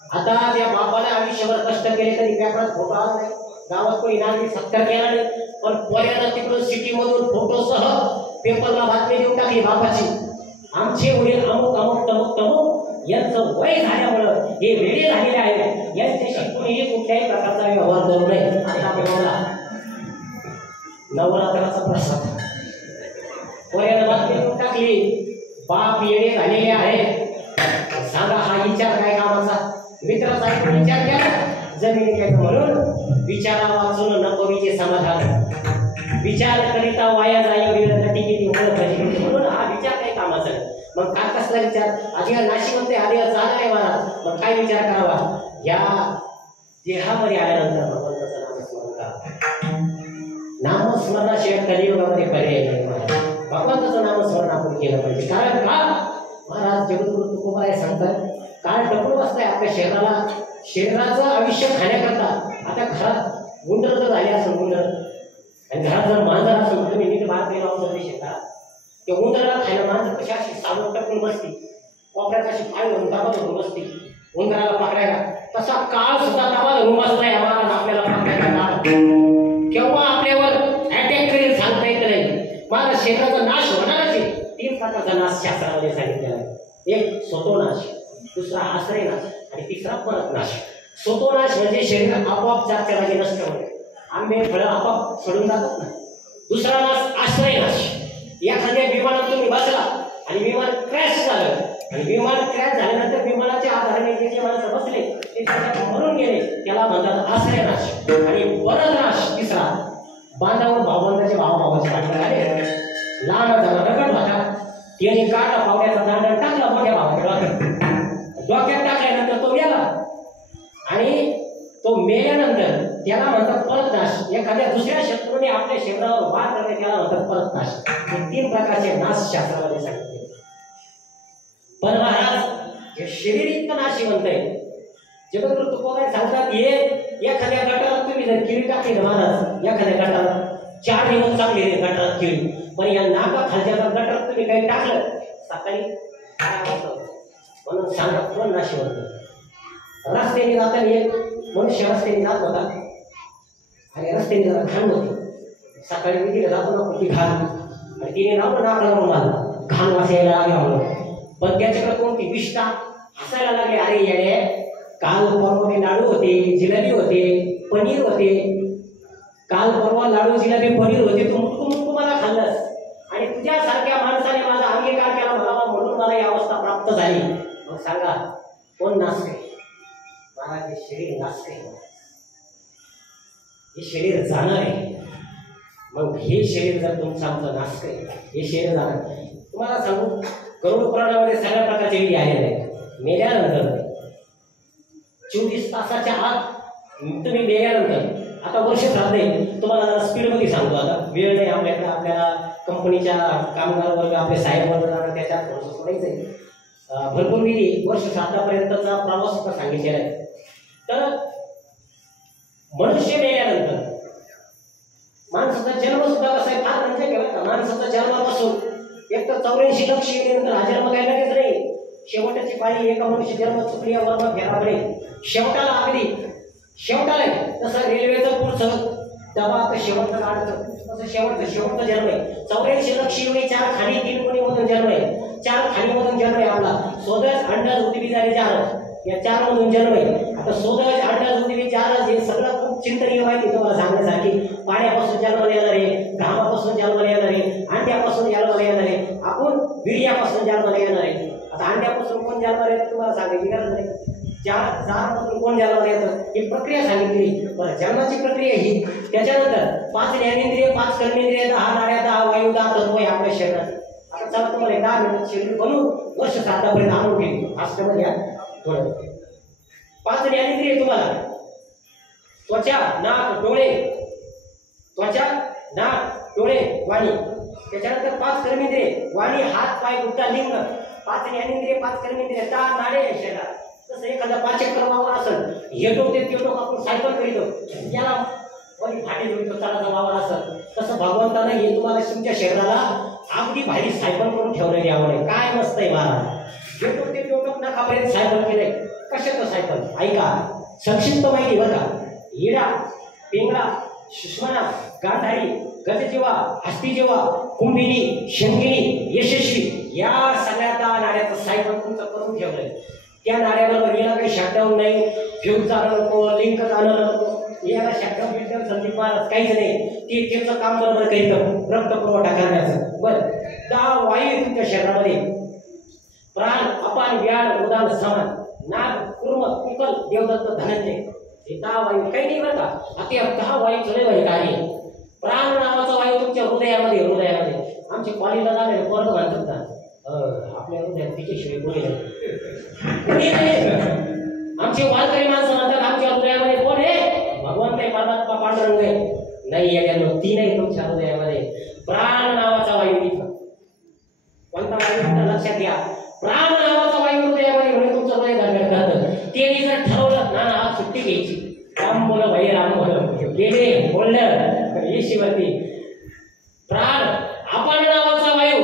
आता त्या बापाने आयुष्यभर कष्ट केले तरी पेपरात फोटो आला नाही, गावात कोणी नागरिक सत्कार केला नाही, पण पोऱ्यानं तिकडून सिटीमधून फोटोसह पेपरला बातमी देऊन टाकली बापाची, आमचे वडील अमुक अमुक तमुक तमुक यांचं वय झाल्यामुळं हे वेळे झालेले आहेत, यांच्याशी कोणीही कुठल्याही प्रकारचा व्यवहार करू नये. आता बघा नवरात्राचा प्रसाद पोऱ्यानं बातमी देऊन टाकली, बाप येणे झालेले आहे. सांगा हा विचार काय कामाचा. मित्राचा विचार केला जमिनी घ्यायचं म्हणून विचारा वाचून नकोवीचे समाधान, विचार करिता वाया जाई किती म्हणून हा विचार काही कामाचा नाही. मग काय कसला विचार आधी नाशिकमध्ये आधी झालाय मला, मग काय विचार करावा. या देहामध्ये आल्यानंतर भगवंताचं नामस्मरण करा. नामस्मरणाशिवाय कलियुगामध्ये पर्याय नाही. भगवंताचं नामस्मरण आपण केलं पाहिजे. कारण का महाराज जगद्गुरु तुकोबाराय सांगतात, काळ टपून बसलाय आपल्या शरीराचं आयुष्य खाण्याकरता. आता घरात गुंडर जर झाले असेल गुंडर आणि घरात जर मांजर असेल, तुम्ही नीट बाहेर गेला ऑब्झर्वेशन शेतात त्या उंदराला खायला मांजर कशी अशी साबण टपून बसती, कोपऱ्यात अशी पाय घालून दाबा धरून बसती उंदराला पकडायला, तसा काळ सुद्धा दाबा धरून बसलाय महाराज आपल्याला पकडायला. केव्हा आपल्यावर अटॅक करेल सांगता येत नाही. माझ्या शरीराचा नाश होणारच आहे. 3 प्रकारचा नाश शास्त्रामध्ये सांगितलेला आहे. एक स्वतोनाश, दुसरा आश्रय नाश आणि तिसरा परत नाश. स्वतोनाश म्हणजे शरीर आपोआप 4च्या जागी नष्ट होणे, आंबे फळं आपोआप सडून जातात ना. दुसरा नाश आश्रय नाश, एखाद्या विमानात तुम्ही बसला आणि विमान क्रॅश झालं आणि विमान क्रॅश झाल्यानंतर विमानाच्या आधाराने जे माणसं बसले ते त्याच्यात मरून गेले, त्याला म्हणतात आश्रय नाश. आणि परत नाश तिसरा, बांधावर भावबंधाचे भावाभावाचे भांडण आले, लहान झाला रगड होता, त्याने काढला पावड्याचा दांडा टाकला मोठ्या भावाच्या डोक्यात टाकल्यानंतर तो मेला आणि तो मेल्यानंतर त्याला म्हणतात परत नाश. एखाद्या दुसऱ्या शत्रूने आपल्या शरीरावर वार करणे त्याला म्हणतात परत नाश. हे 3 प्रकारचे नाश शास्त्रामध्ये सांगितले. पण महाराज हे शरीर इतकं नाशिवंत आहे. जगद्गुरु तुकोबाराय सांगतात, हे एखाद्या गटारात तुम्ही जर किळी टाकली ना महाराज, एखाद्या गटारात 4 दिवस चांगले गटारात किळी, पण या नाका खालच्या गटारात तुम्ही काही टाकलं सकाळी म्हणून सांगा कोण नाशिवंत. रस्त्याने जाताना एक मनुष्य रस्त्याने जात होता आणि रस्त्याने जरा घाण होती, सकाळी मी तिला जातो ना कुठली घाण आणि तिने लावलं नाकला रुमाल घाण वास यायला लागला म्हणून. पण त्याच्याकडे कोणती विष्ठा हसायला लागले. अरे येडे, काल परवा लाडू होते, जिलेबी होते, पनीर होते. काल परवा लाडू जिलेबी पनीर होते, तू मुटकू मला खाल्लंस आणि तुझ्यासारख्या माणसाने माझा अंगीकार केला मला म्हणून मला ही अवस्था प्राप्त झाली. मग सांगा कोण नाचते? मला ते शरीर नाचते, हे शरीर जाणार आहे. मग हे शरीर जर तुमचं आमचं नाचते, हे शरीर जाणार. तुम्हाला सांगू, गरुड पुराणामध्ये सगळ्या प्रकारचे विधी आलेले आहेत. मेल्यानंतर 24 तासाच्या आत तुम्ही मेल्यानंतर, आता वर्ष श्राद्ध आहे, तुम्हाला स्पीडमध्ये सांगतो, आता वेळ नाही आपल्याकडे, आपल्याला कंपनीच्या कामगार वर्ग आपले साहेब वर्ग जाणार, त्याच्यात थोडंसं सोडायचं आहे. भरपूर विधी वर्ष श्राद्धापर्यंतचा प्रवास सुद्धा सांगितलेला आहे. तर मनुष्य मेल्यानंतर माणसाचा जन्म सुद्धा कसा आहे, फार म्हणजे केला का माणसाचा जन्मापासून एक तर 84 लक्ष येण्यानंतर हा जन्म काय लगेच नाही. शेवटची पाळी एका मनुष्य जन्म चुकली वर्म फेराकडे शेवटाला अगदी शेवटाला तसं रेल्वेचं पुढचं डबा तर शेवटचं काढतं तसं शेवटचं जन्म आहे. 84 लक्ष एवढी 4 खाणी 3 कोणीमधून जन्म आहे. 4 खाणीमधून जन्म आहे आपला. सोदस अंडज उद्भिजारी 4 या 4 मधून जन्म आहे. आता सोदस अंडज उद्भिज 4 हे सगळं खूप चिंतनीय माहिती तुम्हाला सांगण्यासाठी. पाण्यापासून जन्माला येणार आहे, घामापासून जन्माला येणार आहे, अंड्यापासून जन्माला येणार आहे, आपण वीर्यापासून जन्माला येणार आहे. आता अंड्यापासून कोण जन्माला येतं तुम्हाला सांगायची गरज नाही. जारपासून कोण जन्माला येतं ही प्रक्रिया सांगितली. बरं, जन्माची प्रक्रिया ही. त्याच्यानंतर 5 ज्ञानेंद्रिय, 5 कर्मेंद्रिय, 10 नाड्या, 10 वायू, 10 तत्व आहे आपल्या शरीरात. आता चला तुम्हाला 10 मिनिटात शरीर बनवून वर्ष श्राद्धापर्यंत आणून घेऊ. फास्टमध्ये या थोडं. 5 ज्ञानेंद्रिय तुम्हाला: त्वचा, नाक, डोळे. त्वचा, नाक, डोळे, वाणी. त्याच्यानंतर 5 कर्मेंद्रिय: वाणी, हात, पाय, गुप्ता, लिंग. 5 ज्ञानेंद्रिय, 5 कर्मेंद्रिय, 10 नाडे आहे शरीरात. तसं एखादा 5 एकर वावर असेल, हे टोक ते टोक आपण सायकल करीतो, याला फाटी जोडतो चालाचा वावर असेल, तसं भगवंतानं हे तुम्हाला तुमच्या शरीराला अगदी भारी सायकल करून ठेवलेली आवड आहे. काय मस्त आहे महाराज. हे टोक ते टोक नाकापर्यंत सायकल केलंय. कशाचं सायकल ऐका, संक्षिप्त माहिती बघा. हिडा, पिंगळा, सुषमना, गांधारी, गजजीवा, हस्तीजीवा, कुंभिनी, शंगिनी, यशस्वी या सगळ्या 10 नाड्याचं सायकल तुमचं करून ठेवलंय. त्या नाड्याबरोबर याला काही शटडाऊन नाही, फ्यूज चालू नको, लिंक चालू नको, याला शटडाऊन बिटडाऊन संदीप महाराज काहीच नाही. ते त्याचं काम बरोबर करीत रक्त पुरवठा करण्याचं. बरं, 10 वायू तुमच्या शरीरामध्ये: प्राण, अपान, व्यान, उदान, समान, नाग, कुर्म, कुकल, देवदत्त, धनंजय. हे 10 वायू काही नाही बरं का. आता या 10 वायूचं लय भारी कार्य. प्राण नावाचा वायू तुमच्या हृदयामध्ये आमच्या कॉलेजला जाणारे पोरं म्हणतात ना, आपल्या हृदयात तिच्याशिवाय कोणी नाही. आमचे वारकरी माणसं म्हणतात आमच्या हृदयामध्ये कोण आहे? भगवंत आहे, परमात्मा, पांडुरंग आहे. नाही याच्यानं 3 आहे तुमच्या हृदयामध्ये. प्राण नावाचा वायू इथं. कोणता वायू लक्षात घ्या. प्राण नावाचा वायू हृदयामध्ये म्हणून तुमचं हृदय धडधड करतं. त्यांनी जर ठरवलं ना आज सुट्टी घ्यायची, राम बोल भाई राम बोल गेले बोललं येशीवरती. प्राण, अपान नावाचा वायू.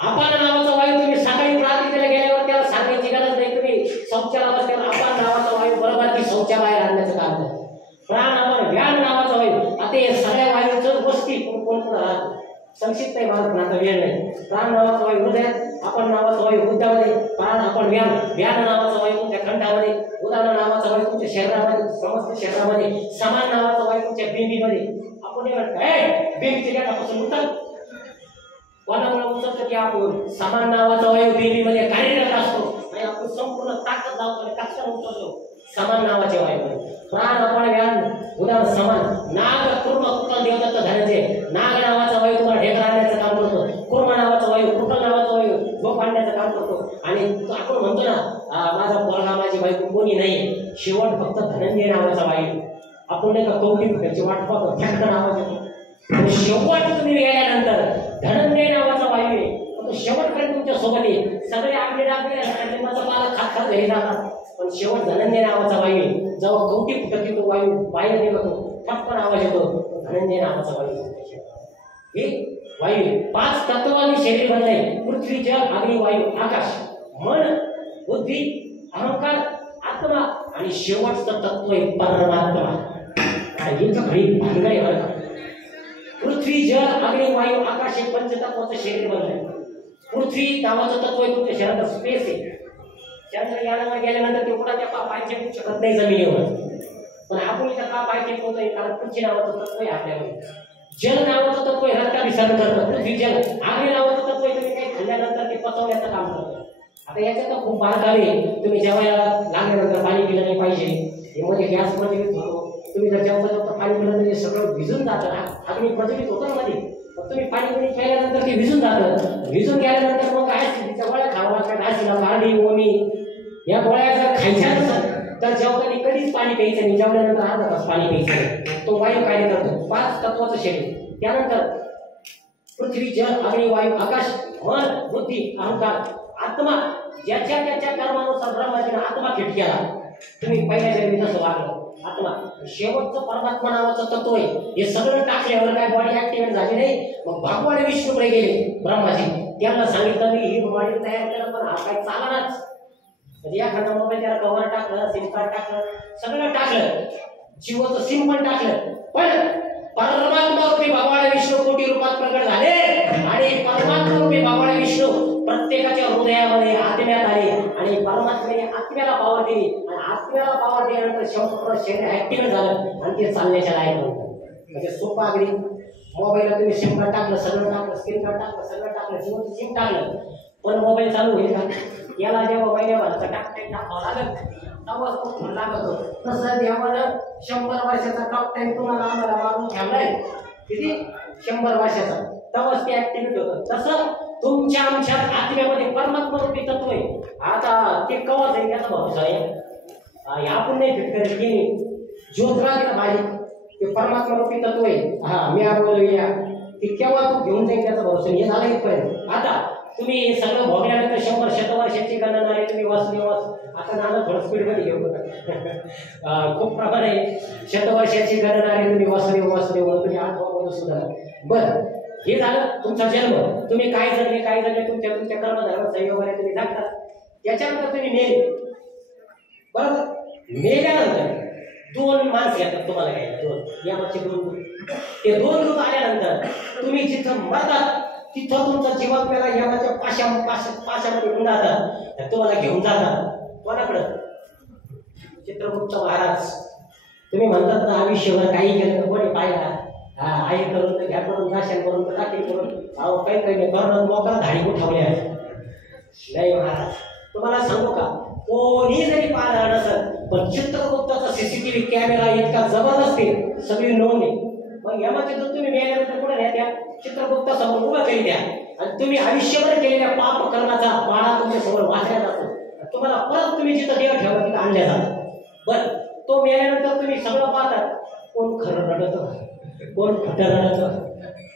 अपान नावाचा वायू तुम्ही सकाळी प्रार्थनेला गेल्यावर त्याला सांगायची गरज नाही. तुम्ही शौचाला बसल्यावर अपान नावाचा वायू बरोबर की शौचा बाहेर आणण्याचं काम करतो. प्राण, अपान, व्यान नावाचा वायू. आता हे सगळ्या वायूचं वस्ती कोण राहत संक्षिप्त आहे भारत नाता वेळ नाही. प्राण नावाचा वायू हृदयात, आपण नावाचा वायू बुद्धामध्ये, प्राण, आपण, व्यान नावाचा वायू तुमच्या खंडामध्ये, उदान नावाचा वायू तुमच्या शरीरामध्ये, समस्त शरीरामध्ये, समान नावाचा वायू तुमच्या बिंबीमध्ये. आपण बिंब केल्यापासून उचल कोणामुळे उचलतं की आपण समान नावाचा वायू बिंबीमध्ये कार्यरत असतो आणि आपण संपूर्ण ताकद लावतो आणि कचरा उचलतो समान नावाचे वायू. प्राण, आपण, व्यान, उदान, समान, नाग, कुर्म, कुकल, देवदत्त, धनंजय. नाग नावाचा वायू तुम्हाला ढेकळा आणण्याचं काम करतो. कुर्म नावाचा वायू, कुकल नावाचा वायू झोप आणण्याचं काम करतो. आणि आपण म्हणतो ना माझा पोरगा, माझी बायको कोणी नाही, शेवट फक्त धनंजय नावाचा वायू. आपण नाही का कवटी फुटायची वाट पाहतो, झटका नावाचा. आणि शेवट तुम्ही गेल्यानंतर धनंजय नावाचा वायू आहे, तो शेवटपर्यंत तुमच्या सोबत येईल. सगळे आपले लिंबाचा पाला खात घरी जाणार, पण शेवट धनंजय नावाचा वायू. जेव्हा कवटी फुटत तो वायू बाहेर निघतो, ठप्पन आवाज येतो, धनंजय नावाचा वायू. हे वायू 5 तत्वांनी शरीर बनले: पृथ्वी, जल, अग्नी, वायू, आकाश. मन, बुद्धी, अहंकार, आत्मा आणि शेवटचं तत्व आहे परमात्मा. याचं खरी भानगड आहे बरं. पृथ्वी जल अग्नी वायू आकाश हे पंचतत्वाचं शरीर बनलंय. पृथ्वी नावाचं तत्व आहे तुमच्या शरीरात स्पेस आहे. चंद्रयानाला गेल्यानंतर ते कुठं त्या पाय ठेवू शकत नाही जमिनीवर, पण आपण इथं का पाय ठेवतो कारण पृथ्वी नावाचं तत्व आहे आपल्यामध्ये. जल नावाचं तत्व आहे रक्त विसर्जन करतं. पृथ्वी जल. अग्नी नावाचं तत्व आहे तुम्ही काही खाल्ल्यानंतर ते पचवण्याचं काम करतं. आता याच्यात तर खूप भाग आहे. तुम्ही जेवायला लागल्यानंतर पाणी पिलं नाही पाहिजे. हे मध्ये गॅस प्रज्वलित होतो. तुम्ही जर जेवता पाणी पिलं तर ते सगळं भिजून जातं. अग्नी प्रज्वलित होतं मध्ये. मग तुम्ही पाणी प्यायल्यानंतर ते भिजून जातं. भिजून गेल्यानंतर मग ऍसिडच्या गोळ्या खावा लागतात. ऍसिडला पाणी ओमी या गोळ्या जर खायच्या नसेल तर जेवताना कधीच पाणी प्यायचं नाही. जेवल्यानंतर अर्धा तास पाणी प्यायचं नाही. तो वायू कार्य करतो. 5 तत्वाचं शरीर. त्यानंतर पृथ्वी जल अग्नी वायू आकाश मन बुद्धी अहंकार आत्मा ज्याच्या त्याच्या कर्मानुसार ब्रह्माजीने आत्मा फिट केला. तुम्ही पहिल्या जन्मी जसं वागलं आत्मा शेवटचं परमात्मा नावाचं तत्व आहे. हे सगळं टाकल्यावर काय बॉडी ऍक्टिव्हेट झाली नाही. मग भगवान विष्णूकडे गेले ब्रह्माजी. त्यांना सांगितलं मी ही बॉडी तयार केलं पण हा काय चालनाच. म्हणजे एखादा मोबाईल त्याला कव्हर टाकलं सिम कार्ड टाकलं सगळं टाकलं जीवाचं सिम पण टाकलं पण परमात्मा रूपी भगवान विष्णू कोटी रूपात प्रकट झाले आणि परमात्मा रूपी भगवान विष्णू प्रत्येकाच्या हृदयामध्ये आत्म्यात आले आणि परमात्म्याने आत्म्याला पावर दिली आणि आत्म्याला पावर दिल्यानंतर संपूर्ण शरीर ऍक्टिव्ह झालं आणि ते चालण्याच्या लायक होतं. म्हणजे सोपा अगदी मोबाईलला तुम्ही सिम कार्ड टाकलं सगळं टाकलं स्क्रीन कार्ड टाकलं सगळं टाकलं जीवाचं सिम टाकलं पण मोबाईल चालू होईल का? याला जेव्हा महिन्याभराचा टाकटाईम टाकावं लागत तेव्हाच तो फोन लागतो. तसं देवानं 100 वर्षाचा टाकटाईम तुम्हाला आम्हाला मारून ठेवलाय. किती 100 वर्षाचा तेव्हाच ते ऍक्टिव्हिटी होतं. तसं तुमच्या आमच्या आत्म्यामध्ये परमात्मा रूपी तत्व आहे. आता ते कवा जाईल याचा भरोसा आहे. आपण नाही फिट करेल की ज्योतरा दिला बारीक ते परमात्मा रूपी तत्व आहे. हा मी बोलूया ते केव्हा तू घेऊन जाईल त्याचा भरोसा हे झाला इथपर्यंत. आता तुम्ही हे सगळं भोगल्यानंतर 100 शतवर्षाची गणना आहे. तुम्ही आता नाना थोडं स्पीडमध्ये घेऊ नका. खूप प्रमाण आहे. शतवर्षाची गणना आहे. तुम्ही वासुदेव तुम्ही आठवा सुद्धा बरं हे झालं तुमचा जन्म. तुम्ही काय जगले तुमच्या कर्मधर्म संयोगाने तुम्ही जगता. त्याच्यानंतर तुम्ही मेले बरोबर. मेल्यानंतर 2 माणसं येतात तुम्हाला घ्यायला. 2 यामागचे 2 ते 2 दूत आल्यानंतर तुम्ही जिथं मरतात तिथं तुमचा जीवात्म्याला यमाच्या पाशामध्ये घेऊन जातात. तुम्हाला घेऊन जातात कोणाकडं? चित्रगुप्त महाराज. तुम्ही म्हणतात ना आयुष्यभर काही केलं तर कोणी पाहिला आई करून तर घ्या करून नाशन करून तर टाकी करून अहो काही नाही करून मोकळा धाडी उठवल्या नाही महाराज. तुम्हाला सांगू का कोणी जरी पाहिलं नसत पण चित्रगुप्ताचा सीसीटीव्ही कॅमेरा इतका जबरदस्त आहे सगळी नोंद आहे. मग यमाचे दूत तुम्ही मेल्यानंतर कुठे नाही त्या चित्रगुप्ता समोर उभा करी द्या आणि तुम्ही आयुष्यभर केलेल्या पाप कर्माचा पाडा तुमच्या समोर वाचल्या जातो. तुम्हाला परत तुम्ही जिथं देव ठेवा तिथं आणल्या जातात. बरं तो मेल्यानंतर तुम्ही सगळं पाहतात. कोण खरं रडतं कोण खोटं रडतं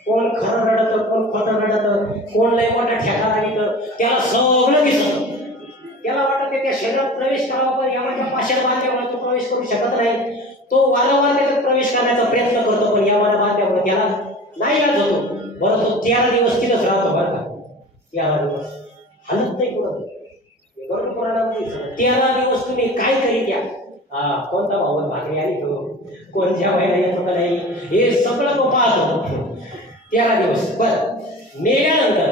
कोण खरं रडतं कोण खोटं रडतं कोण लय मोठा ठेका लागतं त्याला सगळं दिसतं. त्याला वाटतं त्या शरीरात प्रवेश करावा पण यमाच्या पाशात बांधल्यामुळे तो प्रवेश करू शकत नाही. तो वारंवार त्याच्यात प्रवेश करण्याचा प्रयत्न करतो पण यमाला बांधल्यामुळे त्याला नाही लागत होतो. बरं तो 13 दिवस तिथंच राहतो बरं का. 13 दिवस हलत नाही कुठं. बरोबर 13 दिवस तुम्ही काय करी द्या. कोणता भाऊ भाकरी आली तो कोणत्या व्हायला येत होता नाही हे सगळं तो पाहतो 13 दिवस. बरं मेल्यानंतर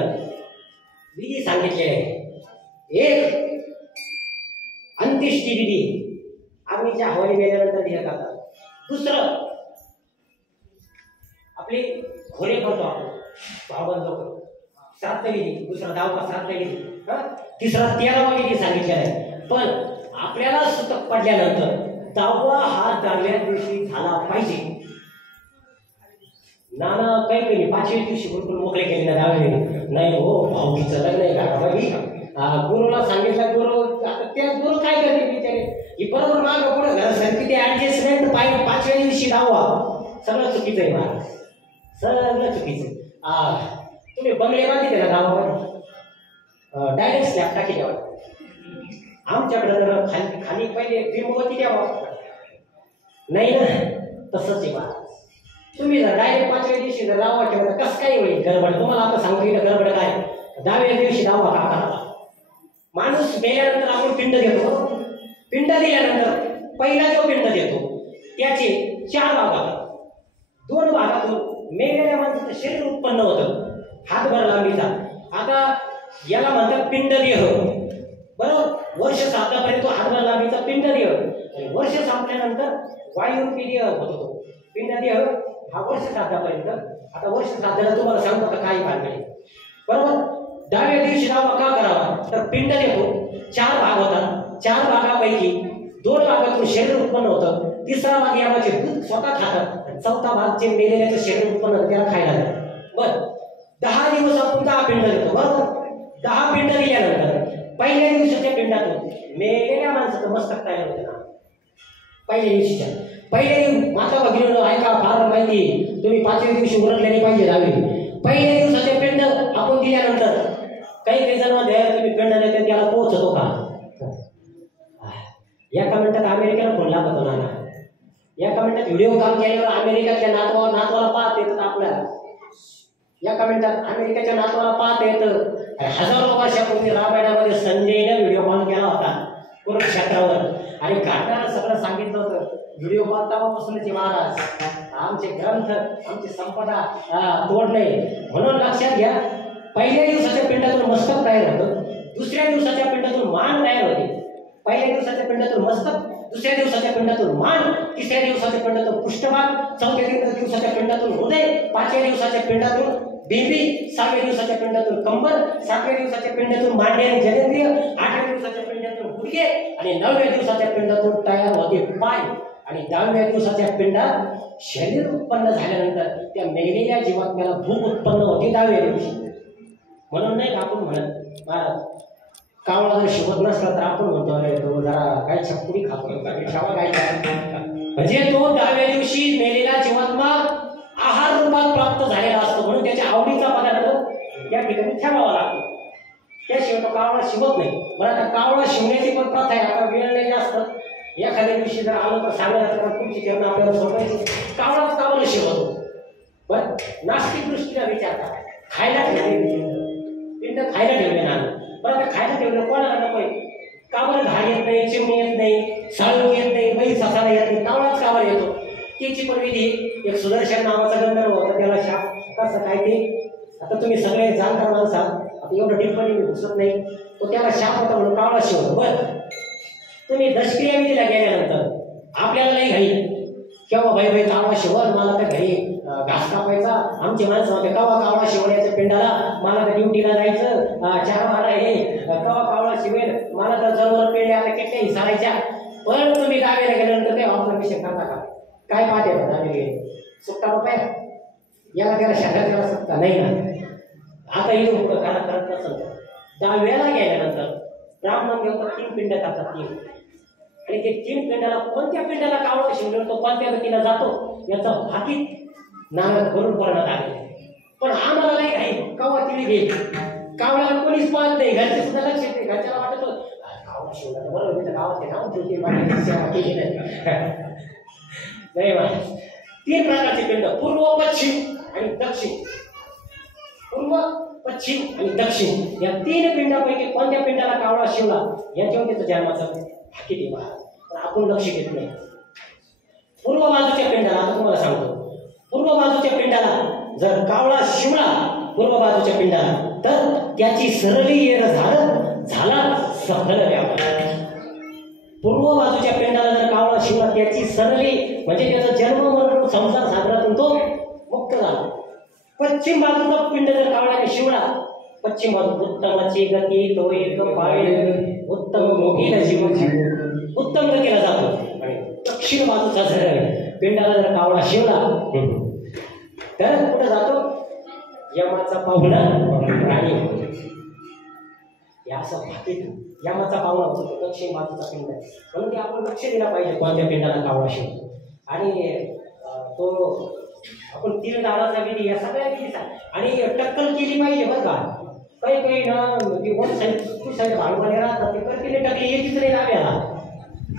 विधी सांगितले एक अंत्येष्टी विधी अग्नीच्या हवाली मेल्यानंतर दिलं जातात. दुसरं आपली घोरे करतो आपण भावबंद लोक श्राद्ध विधी. दुसरा दावका श्राद्ध विधी. तिसरा 13वा विधी सांगितलेला आहे. पण आपल्याला सुतक पडल्यानंतर 10वा हा 10व्या दिवशी झाला पाहिजे. नाना काही 5व्या दिवशी बिलकुल मोकळे केले ना 10व्या नाही हो भाऊकीचं लग्न आहे का गुरुला सांगितलं. गुरु आता त्या गुरु काय करते बिचारे ही बरोबर मागं पुढे घरासाठी ते ऍडजस्टमेंट पाहिजे. 5व्या दिवशी 10वा सगळं चुकीचं आहे महाराज सगळं चुकीचं. तुम्ही बंगले बांधले ना गावावर डायरेक्ट स्लॅब टाकी द्यावा. आमच्याकडे तर खाली पहिले भीमवती द्यावा नाही ना तसंच आहे महाराज. तुम्ही जर डायरेक्ट 5व्या दिवशी जर दावा ठेवला कसं काय होईल गडबड. तुम्हाला आता सांगितलं गडबड काय 10व्या दिवशी दावा का करावा. माणूस मेल्यानंतर आपण पिंड देतो. पिंड दिल्यानंतर पहिला जो पिंड देतो त्याचे 4 भाग होतात. 2 भागातून मेलेल्या माणसाचं शरीर उत्पन्न होतं हातभर लांबीचा. आता याला म्हणतात पिंडदेह, बरोबर. वर्ष साधापर्यंत तो हातभर लांबीचा पिंडदेह, आणि वर्ष संपल्यानंतर वायुरूपी देह होतो तो पिंडदेह हा वर्ष साधापर्यंत. आता वर्ष साधायला तुम्हाला सांगतो का काही भाग बरोबर. 10व्या दिवशी दावा का करावा तर पिंड देतो. 4 भाग होतात. 4 भागापैकी 2 भागातून शरीर उत्पन्न होतं. 3रा भाग यामध्ये दूध स्वतः खातात. 4था भाग जे मेलेल्याचं शरीर उत्पन्न होतं त्याला खायला जातं. बरं, 10 दिवस आपण 10 पिंड देतो, बरोबर. 10 पिंड दिल्यानंतर पहिल्या दिवसाच्या पिंडातून मेलेल्या माणसाचं मस्तक तयार होतं ना. पहिल्या दिवशीच्या माता भगिनींनो ऐका, फार माहिती तुम्ही 5व्या दिवशी उरकलेली पाहिजे जावी. पहिल्या दिवसाचे पिंड आपण दिल्यानंतर काही जण तुम्ही पिंड देते त्याला पोहोचतो का? एका मिनिटात अमेरिकेला फोन लागत होता ना. एका मिनिटात व्हिडिओ कॉल केल्यावर अमेरिकेच्या नातवाला पाहत येतं आपल्याला. एका मिनिटात अमेरिकेच्या नातवाला पाहत येतं. हजारो वर्षापूर्वी रामायणामध्ये संजयने व्हिडिओ कॉल केला होता कुरुक्षेत्रावर, आणि घाटाला सगळं सांगितलं होतं. व्हिडिओ कॉल तेव्हापासूनच महाराज आमचे ग्रंथ आमची संपदा तोडणे. म्हणून लक्षात घ्या, पहिल्या दिवसाच्या पिंडातून मस्तक तयार होतं. 2ऱ्या दिवसाच्या पिंडातून मान तयार होते. पहिल्या दिवसाच्या पिंडातून मस्तक, 2ऱ्या दिवसाच्या पिंडातून मान, 3ऱ्या दिवसाच्या पिंडातून पृष्ठभाग, 4थ्या दिवसाच्या पिंडातून हृदय, 5व्या दिवसाच्या पिंडातून बिंबी, 6व्या दिवसाच्या पिंडातून कंबर, 7व्या दिवसाच्या पिंडातून मांडी आणि जननेंद्रिय, 8व्या दिवसाच्या पिंडातून गुडघे, आणि 9व्या दिवसाच्या पिंडातून तयार होते पाय, आणि 10व्या दिवसाच्या पिंडात शरीर उत्पन्न झाल्यानंतर त्या मेलेल्या जीवात्म्याला भूक उत्पन्न होते 10व्या दिवशी. म्हणून नाही आपण म्हणत महाराज कावळा जर शिवत नसला तर आपण म्हणतो अरे तो जरा काय छपुडी खातो काय. म्हणजे तो 10व्या दिवशी मेलेला जीवात्मा आहार रूपात प्राप्त झालेला असतो, म्हणून त्याच्या आवडीचा पदार्थ या ठिकाणी ठेवावा लागतो. त्याशिवाय तो कावळा शिवत नाही. बरं, आता कावळा शिवण्याची पण प्रथा आहे. आता वेळ नाही जास्त, एखाद्या दिवशी जर आलं तर सांगायचं तर पुढची चरण आपल्याला सोडायची. कावळा शिवतो. बरं, नास्तिक दृष्टीला विचार करा. खायला ठेवले पिंड, खायला ठेवले ना. बरं, आता खायला ठेवलं कोणाला नकोय? कावर घाण येत नाही, चिमणी येत नाही, साळू येत नाही, बैल ससाला येत नाही, कावळाच कावर येतो. त्याची पण विधी. एक सुदर्शन नावाचा गंधर्व होता, त्याला शाप कसं काय ते आता तुम्ही सगळे जाणकार माणसा, आता एवढं टिप्पणी मी घुसत नाही. तो त्याला शाप होता म्हणून कावळा शिवतो. बरं, तुम्ही दशक्रिया विधीला गेल्यानंतर आपल्याला नाही घाई केव्हा बाई कावळा शिवल, मला तर घरी घास कापायचा. आमची माणसं होते कवा कावळा शिवण्याच्या पिंडाला, मला तर ड्युटीला जायचं, 4 वारा हे कवा कावळा शिवेल, मला तर जवळ पेंड्या आता किती सारायच्या. पण तुम्ही गावीला गेल्यानंतर ते ऑब्झर्वेशन करता का? काय पाहते गावी सुट्टा रुपये याला त्याला शेतात त्याला सुटता नाही ना. आता हे लोक करत नसतं. 10व्याला गेल्यानंतर ब्राह्मण देवता 3 पिंड करतात. 3, आणि ते 3 पिंडाला कोणत्या पिंडाला कावळा शिवलं तो कोणत्या गतीला जातो याचा भाकीत नारळ भरून पडण्यात आले. पण आम्हाला नाही काही कवा तिने घेईल. कावळ्याला कोणीच पाहत नाही, घरचे सुद्धा लक्ष येते. घरच्याला वाटत कावळा शिवला बरोबर, मी तर गावात नाव ठेवते सेवा केली नाही. 3 प्रकारचे पिंड, पूर्व, पश्चिम आणि दक्षिण. पूर्व, पश्चिम आणि दक्षिण या 3 पिंडापैकी कोणत्या पिंडाला कावळा शिवला याच्यावर त्याचं जन्माचं भाकीत आहे महाराज. पण आपण लक्ष घेत नाही. पूर्व बाजूच्या पिंडाला आता तुम्हाला सांगतो, पूर्व बाजूच्या पिंडाला जर कावळा शिवला पूर्व बाजूच्या पिंडाला तर त्याची सरली येण झाला सफल व्यापार. पूर्व बाजूच्या पिंडाला जर कावळा शिवला त्याची सरली म्हणजे त्याचा जन्म मरण संसार सागरातून तो मुक्त झाला. पश्चिम बाजूचा पिंड जर कावळ्याने शिवला, पश्चिम बाजू उत्तमाची गती तो एक पाळे उत्तम मोगीला जीवन उत्तम गतीला जातो. आणि दक्षिण बाजूचा जर पिंडाला जर कावळा शिवला तर कुठं जातो? यमाचा पाहुणा राणी. या असं भाकीत यमाचा पाहुणा होतो दक्षिण बाजूचा पिंड. म्हणून ते आपण लक्ष दिला पाहिजे कोणत्या पिंडाला कावळा शिवतो. आणि तो आपण 3 दाराचा विधी या सगळ्या विधी आणि टक्कल केली पाहिजे बरं का. काही ना वन साईड 2 साईड भाडून राहतात, ते करतील टकली येतीच नाही लाव्याला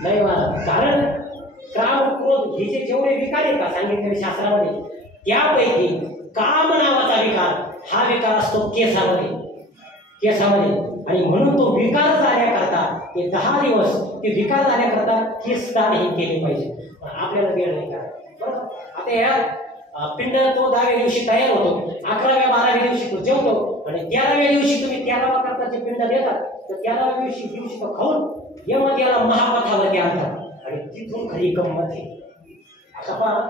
नाही मला. कारण काम क्रोध हे जे जेवढे विकार आहेत का सांगितलेले शास्त्रामध्ये त्यापैकी काम नावाचा विकार हा विकार असतो केसामध्ये. आणि म्हणून तो विकार जाण्याकरता ते 10 दिवस ते विकार जाण्याकरता केस दान हे केले पाहिजे. पण आपल्याला वेळ नाही का. बरोबर, आता या पिंड तो 10व्या दिवशी तयार होतो, 11व्या 12व्या दिवशी तो जेवतो आणि 13व्या दिवशी तुम्ही 13वा करताचे पिंड देतात, तर 13व्या दिवशी तो खाऊन यम त्याला महापथावरती आणतात आणि तिथून खरी गंमत आहे. आता पहा,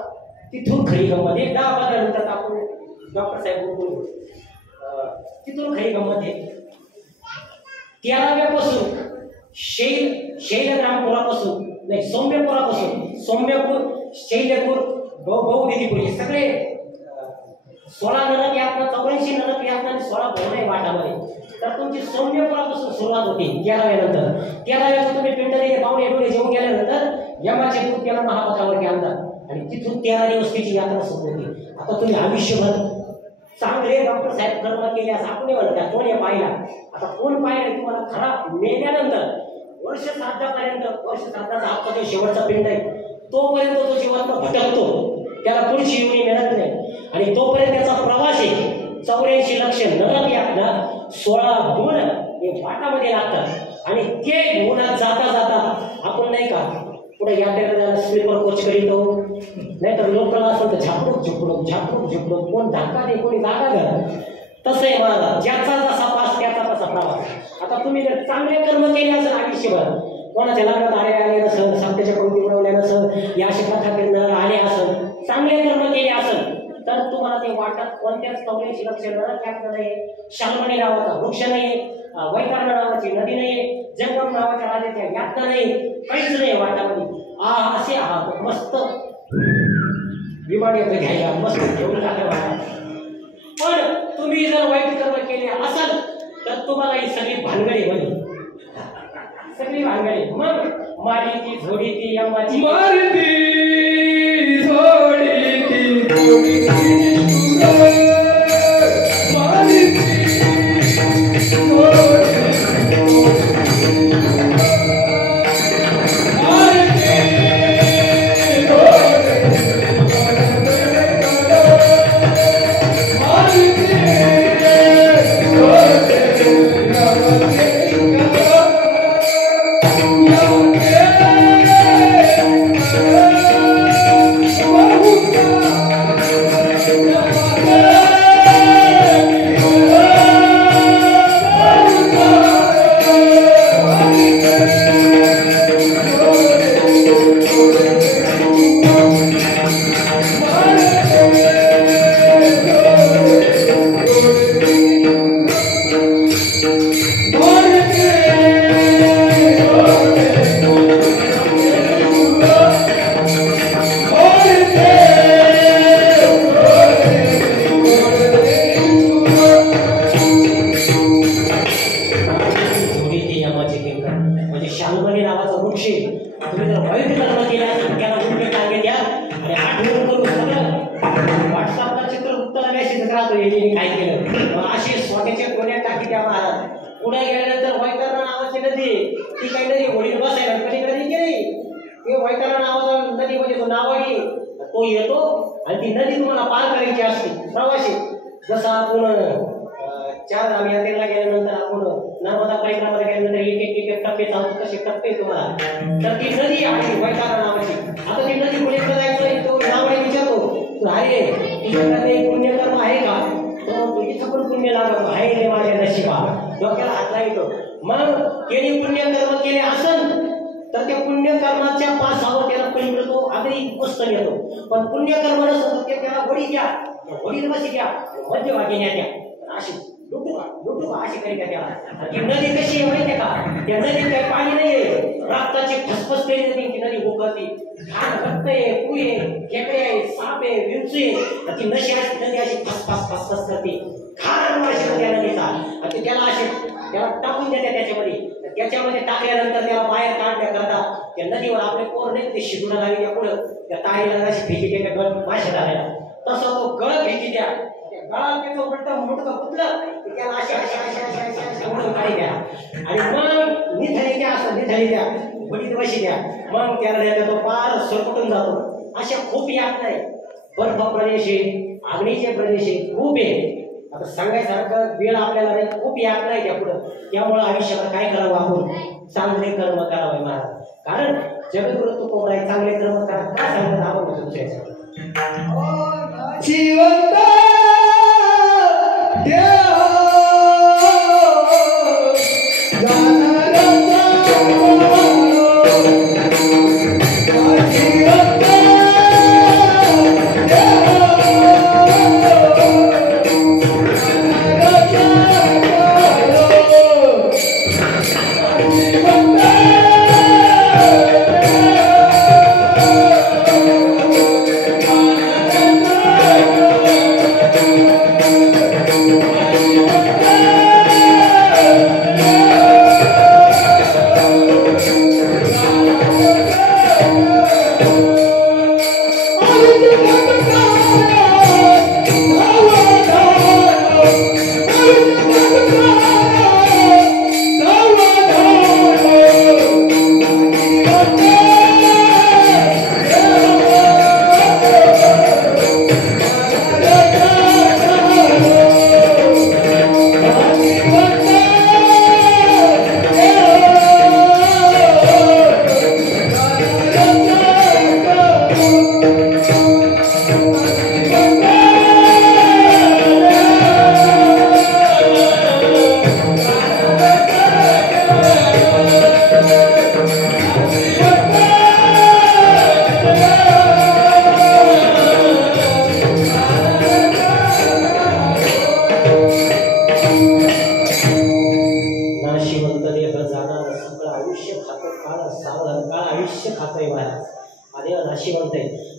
तिथून खरी गंमत आहे. 10-15 मिनिटात आपण डॉक्टर साहेब बोलू. तिथून खरी गंमत आहे. 13व्या पासून शैलग्रामपुरापासून नाही सौम्यपूर शैलपूर बहुविधीपूर हे सगळे 16 नरक यातना 84 नरक यातना आणि 16 भवन आहे वाटामध्ये. तर तुमची सौम्यपुरापासून सुरुवात होती 13व्या नंतर. 13व्याचं तुम्ही पिंड दिले, पाहुणे डोळे जेवून गेल्यानंतर यमाचे दूत त्याला महापथावरती आणतात आणि तिथून 13 दिवस त्याची यात्रा सुरू होती. आता तुम्ही आयुष्यभर चांगले डॉक्टर साहेब कर्म केले असं आपण म्हणतात, कोण हे पाहिला. आता कोण पाहिलं तुम्हाला खरा मेल्यानंतर वर्ष श्राद्धाचा हप्ता ते शेवटचा पिंड आहे, तोपर्यंत तो जीवात्मा भटकतो, त्याला पुढची युनी मिळत नाही आणि तोपर्यंत त्याचा प्रवास आहे. 84 लक्ष नरक यातना 16 भुवन हे वाटामध्ये लागतात आणि ते भुवनात जाता जाता आपण नाही का पुढे यात्रेला स्लीपर कोच करीतो, नाही तर लोकल असेल तर झापडूक कोण धक्का दे कोणी जागा घ्या. तसं आहे महाराज, ज्याचा जसा पास त्याचा तसा प्रवास. आता तुम्ही जर चांगले कर्म केले असेल आयुष्यभर, कोणाच्या लग्नात आले नसेल, सात्याच्या पंक्ती उडवल्या नसेल, या कथा फिरणार आले असेल, चांगले कर्म केले असेल तर तुम्हाला ते वाटत कोणत्याच 84 लक्ष नरक यातना नाही, शाल्मणी नावाचा वृक्ष नाही, वैतरणा नावाची नदी नाही, जंगम नावाच्या राजाच्या यातना नाही, काहीच नाही वाटामध्ये. असे आहात मस्त विमान येतं घ्यायला, मस्त घेऊन टाकलं. पण तुम्ही जर वाईट कर्म केले असाल तर तुम्हाला ही सगळी भानगडी बनी, सगळी भानगडी. मग मारी ती झोडी ती यमाची तो येतो आणि ती नदी तुम्हाला पार करायची असते प्रवासी. जसं आपण चार धाम यात्रेला गेल्यानंतर आपण नर्मदा परिक्रमाला गेल्यानंतर एक टप्पे चालतो, तसे टप्पे तुम्हाला. तर ती नदी आहे वैतारा नावाची. आता ती नदी पुढे जायचं, तो नावाने विचारतो, अरे तुझ्याकडे पुण्यकर्म आहे का? तो इथं पण पुण्य लागत आहे रे माझ्या नशिबा. डोक्याला हात लावतो. मग केली पुण्यकर्म केले असन तर त्या पुण्यकर्माच्या पासावर त्याला पलीकडे तो आगरी मस्त येतो. पण पुण्यकर्म नसतं ते त्याला वडी द्या, वडील बसी द्या, मध्यभागी न्या द्या, अशी लुटू का अशी करी त्याला. ती नदी कशी आहे माहिती का? त्या नदीत काही पाणी नाहीये, रक्ताची फसफस केली जाते ती नदी उकळती. घाण रक्त आहे, पुळे खेकडे आहे, साप आहे, विंचू आहे. ती नशी अशी नदी अशी फसफस करते, घाण वास त्या नदीचा. आणि त्याला असे त्याला टाकून देते त्याच्यामध्ये टाकल्यानंतर त्याला बाहेर काढण्याकरता त्या नदीवर आपले पोर नाही ते शिजून लागले पुढं त्या ताईला अशी भीती त्याच्या गळ माशा झालेला. तसा तो गळ भीती द्या, गळा त्याचं उलटं मोठं कुठलं त्याला अशा अशा अशा अशा अशा अशा उडून काढी द्या आणि मग निधळी द्या, असं निधळी द्या, बळीत बशी द्या. मग त्याला तो पार सरकुटून जातो. अशा खूप यात नाही, बर्फ प्रदेश आहे, आग्नेय प्रदेश आहे, खूप आहे. आता सांगायसारखं वेळ आपल्याला नाही, खूप याद नाही त्या पुढं. त्यामुळं आयुष्याला काय करावं, आपण चांगले कर्म करावे महाराज. कारण जगद्गुरु तुकोबराय चांगले कर्म करा का सांगतात आपण दुसऱ्याचं.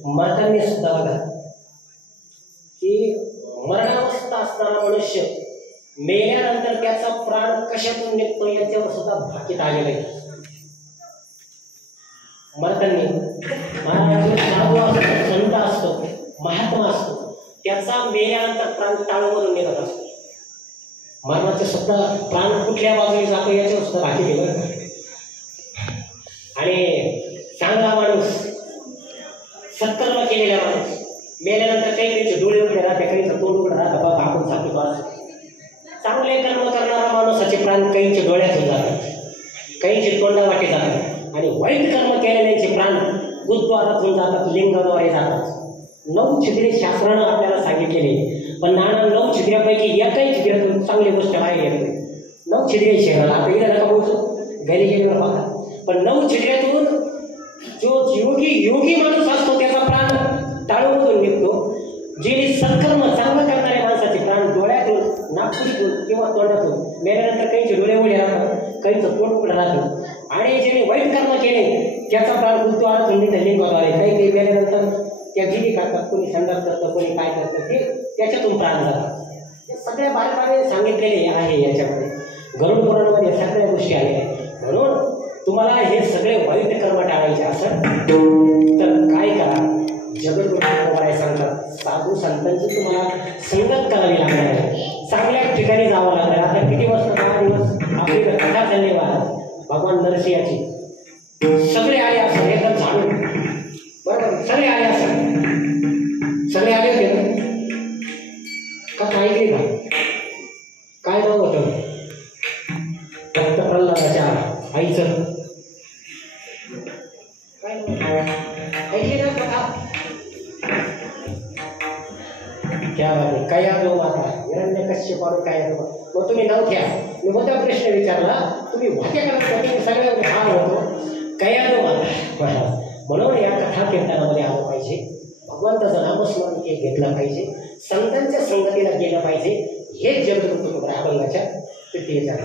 मरताना सुद्धा बघा की मरणावस्था असणारा मनुष्य मेल्यानंतर त्याचा प्राण कशातून निघतो याच्यावर सुद्धा भाकीत आलेलं आहे. मरताना महाराज साधू असतो, संत असतो, महात्मा असतो, त्याचा मेल्यानंतर प्राण टाळूमधून निघत असतो. मरणाचे सुद्धा प्राण कुठल्या बाजूने जातो याच्यावर सुद्धा भाकीत आहे बरं. आणि चांगला माणूस, सत्कर्म केलेला माणूस मेल्यानंतर काही त्यांचे डोळे उघडे राहते, काहीचं तोंड उघडं राहतं. बाबा आपण सांगतो असं चांगले कर्म करणारा माणसाचे प्राण काहींचे डोळ्यातून जातात, काहींचे तोंडावाटे जातात. आणि वाईट कर्म केलेल्यांचे प्राण गुरुद्वारातून जातात, लिंगाद्वारे जातात. 9 छिद्रे शास्त्रानं आपल्याला सांगितलेले, पण नाना 9 छिद्र्यापैकी एकही छिद्रातून चांगली गोष्ट बाहेर येत नाही. 9 छिद्रे शेणार आता इकडे नका बोलतो, घरी गेल्यावर बघा. पण 9 छिद्र्यातून जो योगी माणूस असतो त्याचा प्राण टाळूमधून निघतो. जे सत्कर्म चांगलं करणाऱ्या माणसाचे प्राण डोळ्यातून, नागपुरीतून किंवा तोंडातून मेल्यानंतर काहींचे डोळे उघडे राहतात, काहींचं तोंड उघडं राहतं. आणि ज्याने वाईट कर्म केले त्याचा प्राण गुरुद्वारातून निघतं, लिंगाद्वारे. काही मेल्यानंतर त्या जीवी करतात, कोणी संडास करतं, कोणी काय करतं, ते त्याच्यातून प्राण जातात. हे सगळ्या बारकावे सांगितलेले आहे याच्यामध्ये. गरुड पुराणामध्ये सगळ्या गोष्टी आल्या आहेत. म्हणून तुम्हाला हे सगळे वाईट कर्म टाळायचे असेल तर काय करा, जगद्गुरू तुकाराम सांगतात साधू संतांची तुम्हाला संगत करावी लागणार आहे, चांगल्या ठिकाणी जावं लागणार. आता किती वाजता 10 दिवस आपली कथा धन्यवाद भगवान नरसिंहाची सगळे आले असं एकदम झाडून बरोबर, सगळे आले असं, सगळे आले होते ना कथा ऐकली का? काय नाव होतं भक्त प्रल्हादाच्या आईचं? ऐकली ना कथा? क्या बात आहे. कया जो माता हिरण्यकश्यपानं काय मग तुम्ही नाव घ्या. मी मोठा प्रश्न विचारला, तुम्ही वाक्य करता सगळ्या भाग होतो कया जो माता. म्हणून या कथा कीर्तनामध्ये आलं पाहिजे, भगवंताचं नामस्मरण घेतलं पाहिजे, संतांच्या संगतीला गेलं पाहिजे. हेच जगद्गुरू तुकाराम अभंगाच्या तृतीयेच्या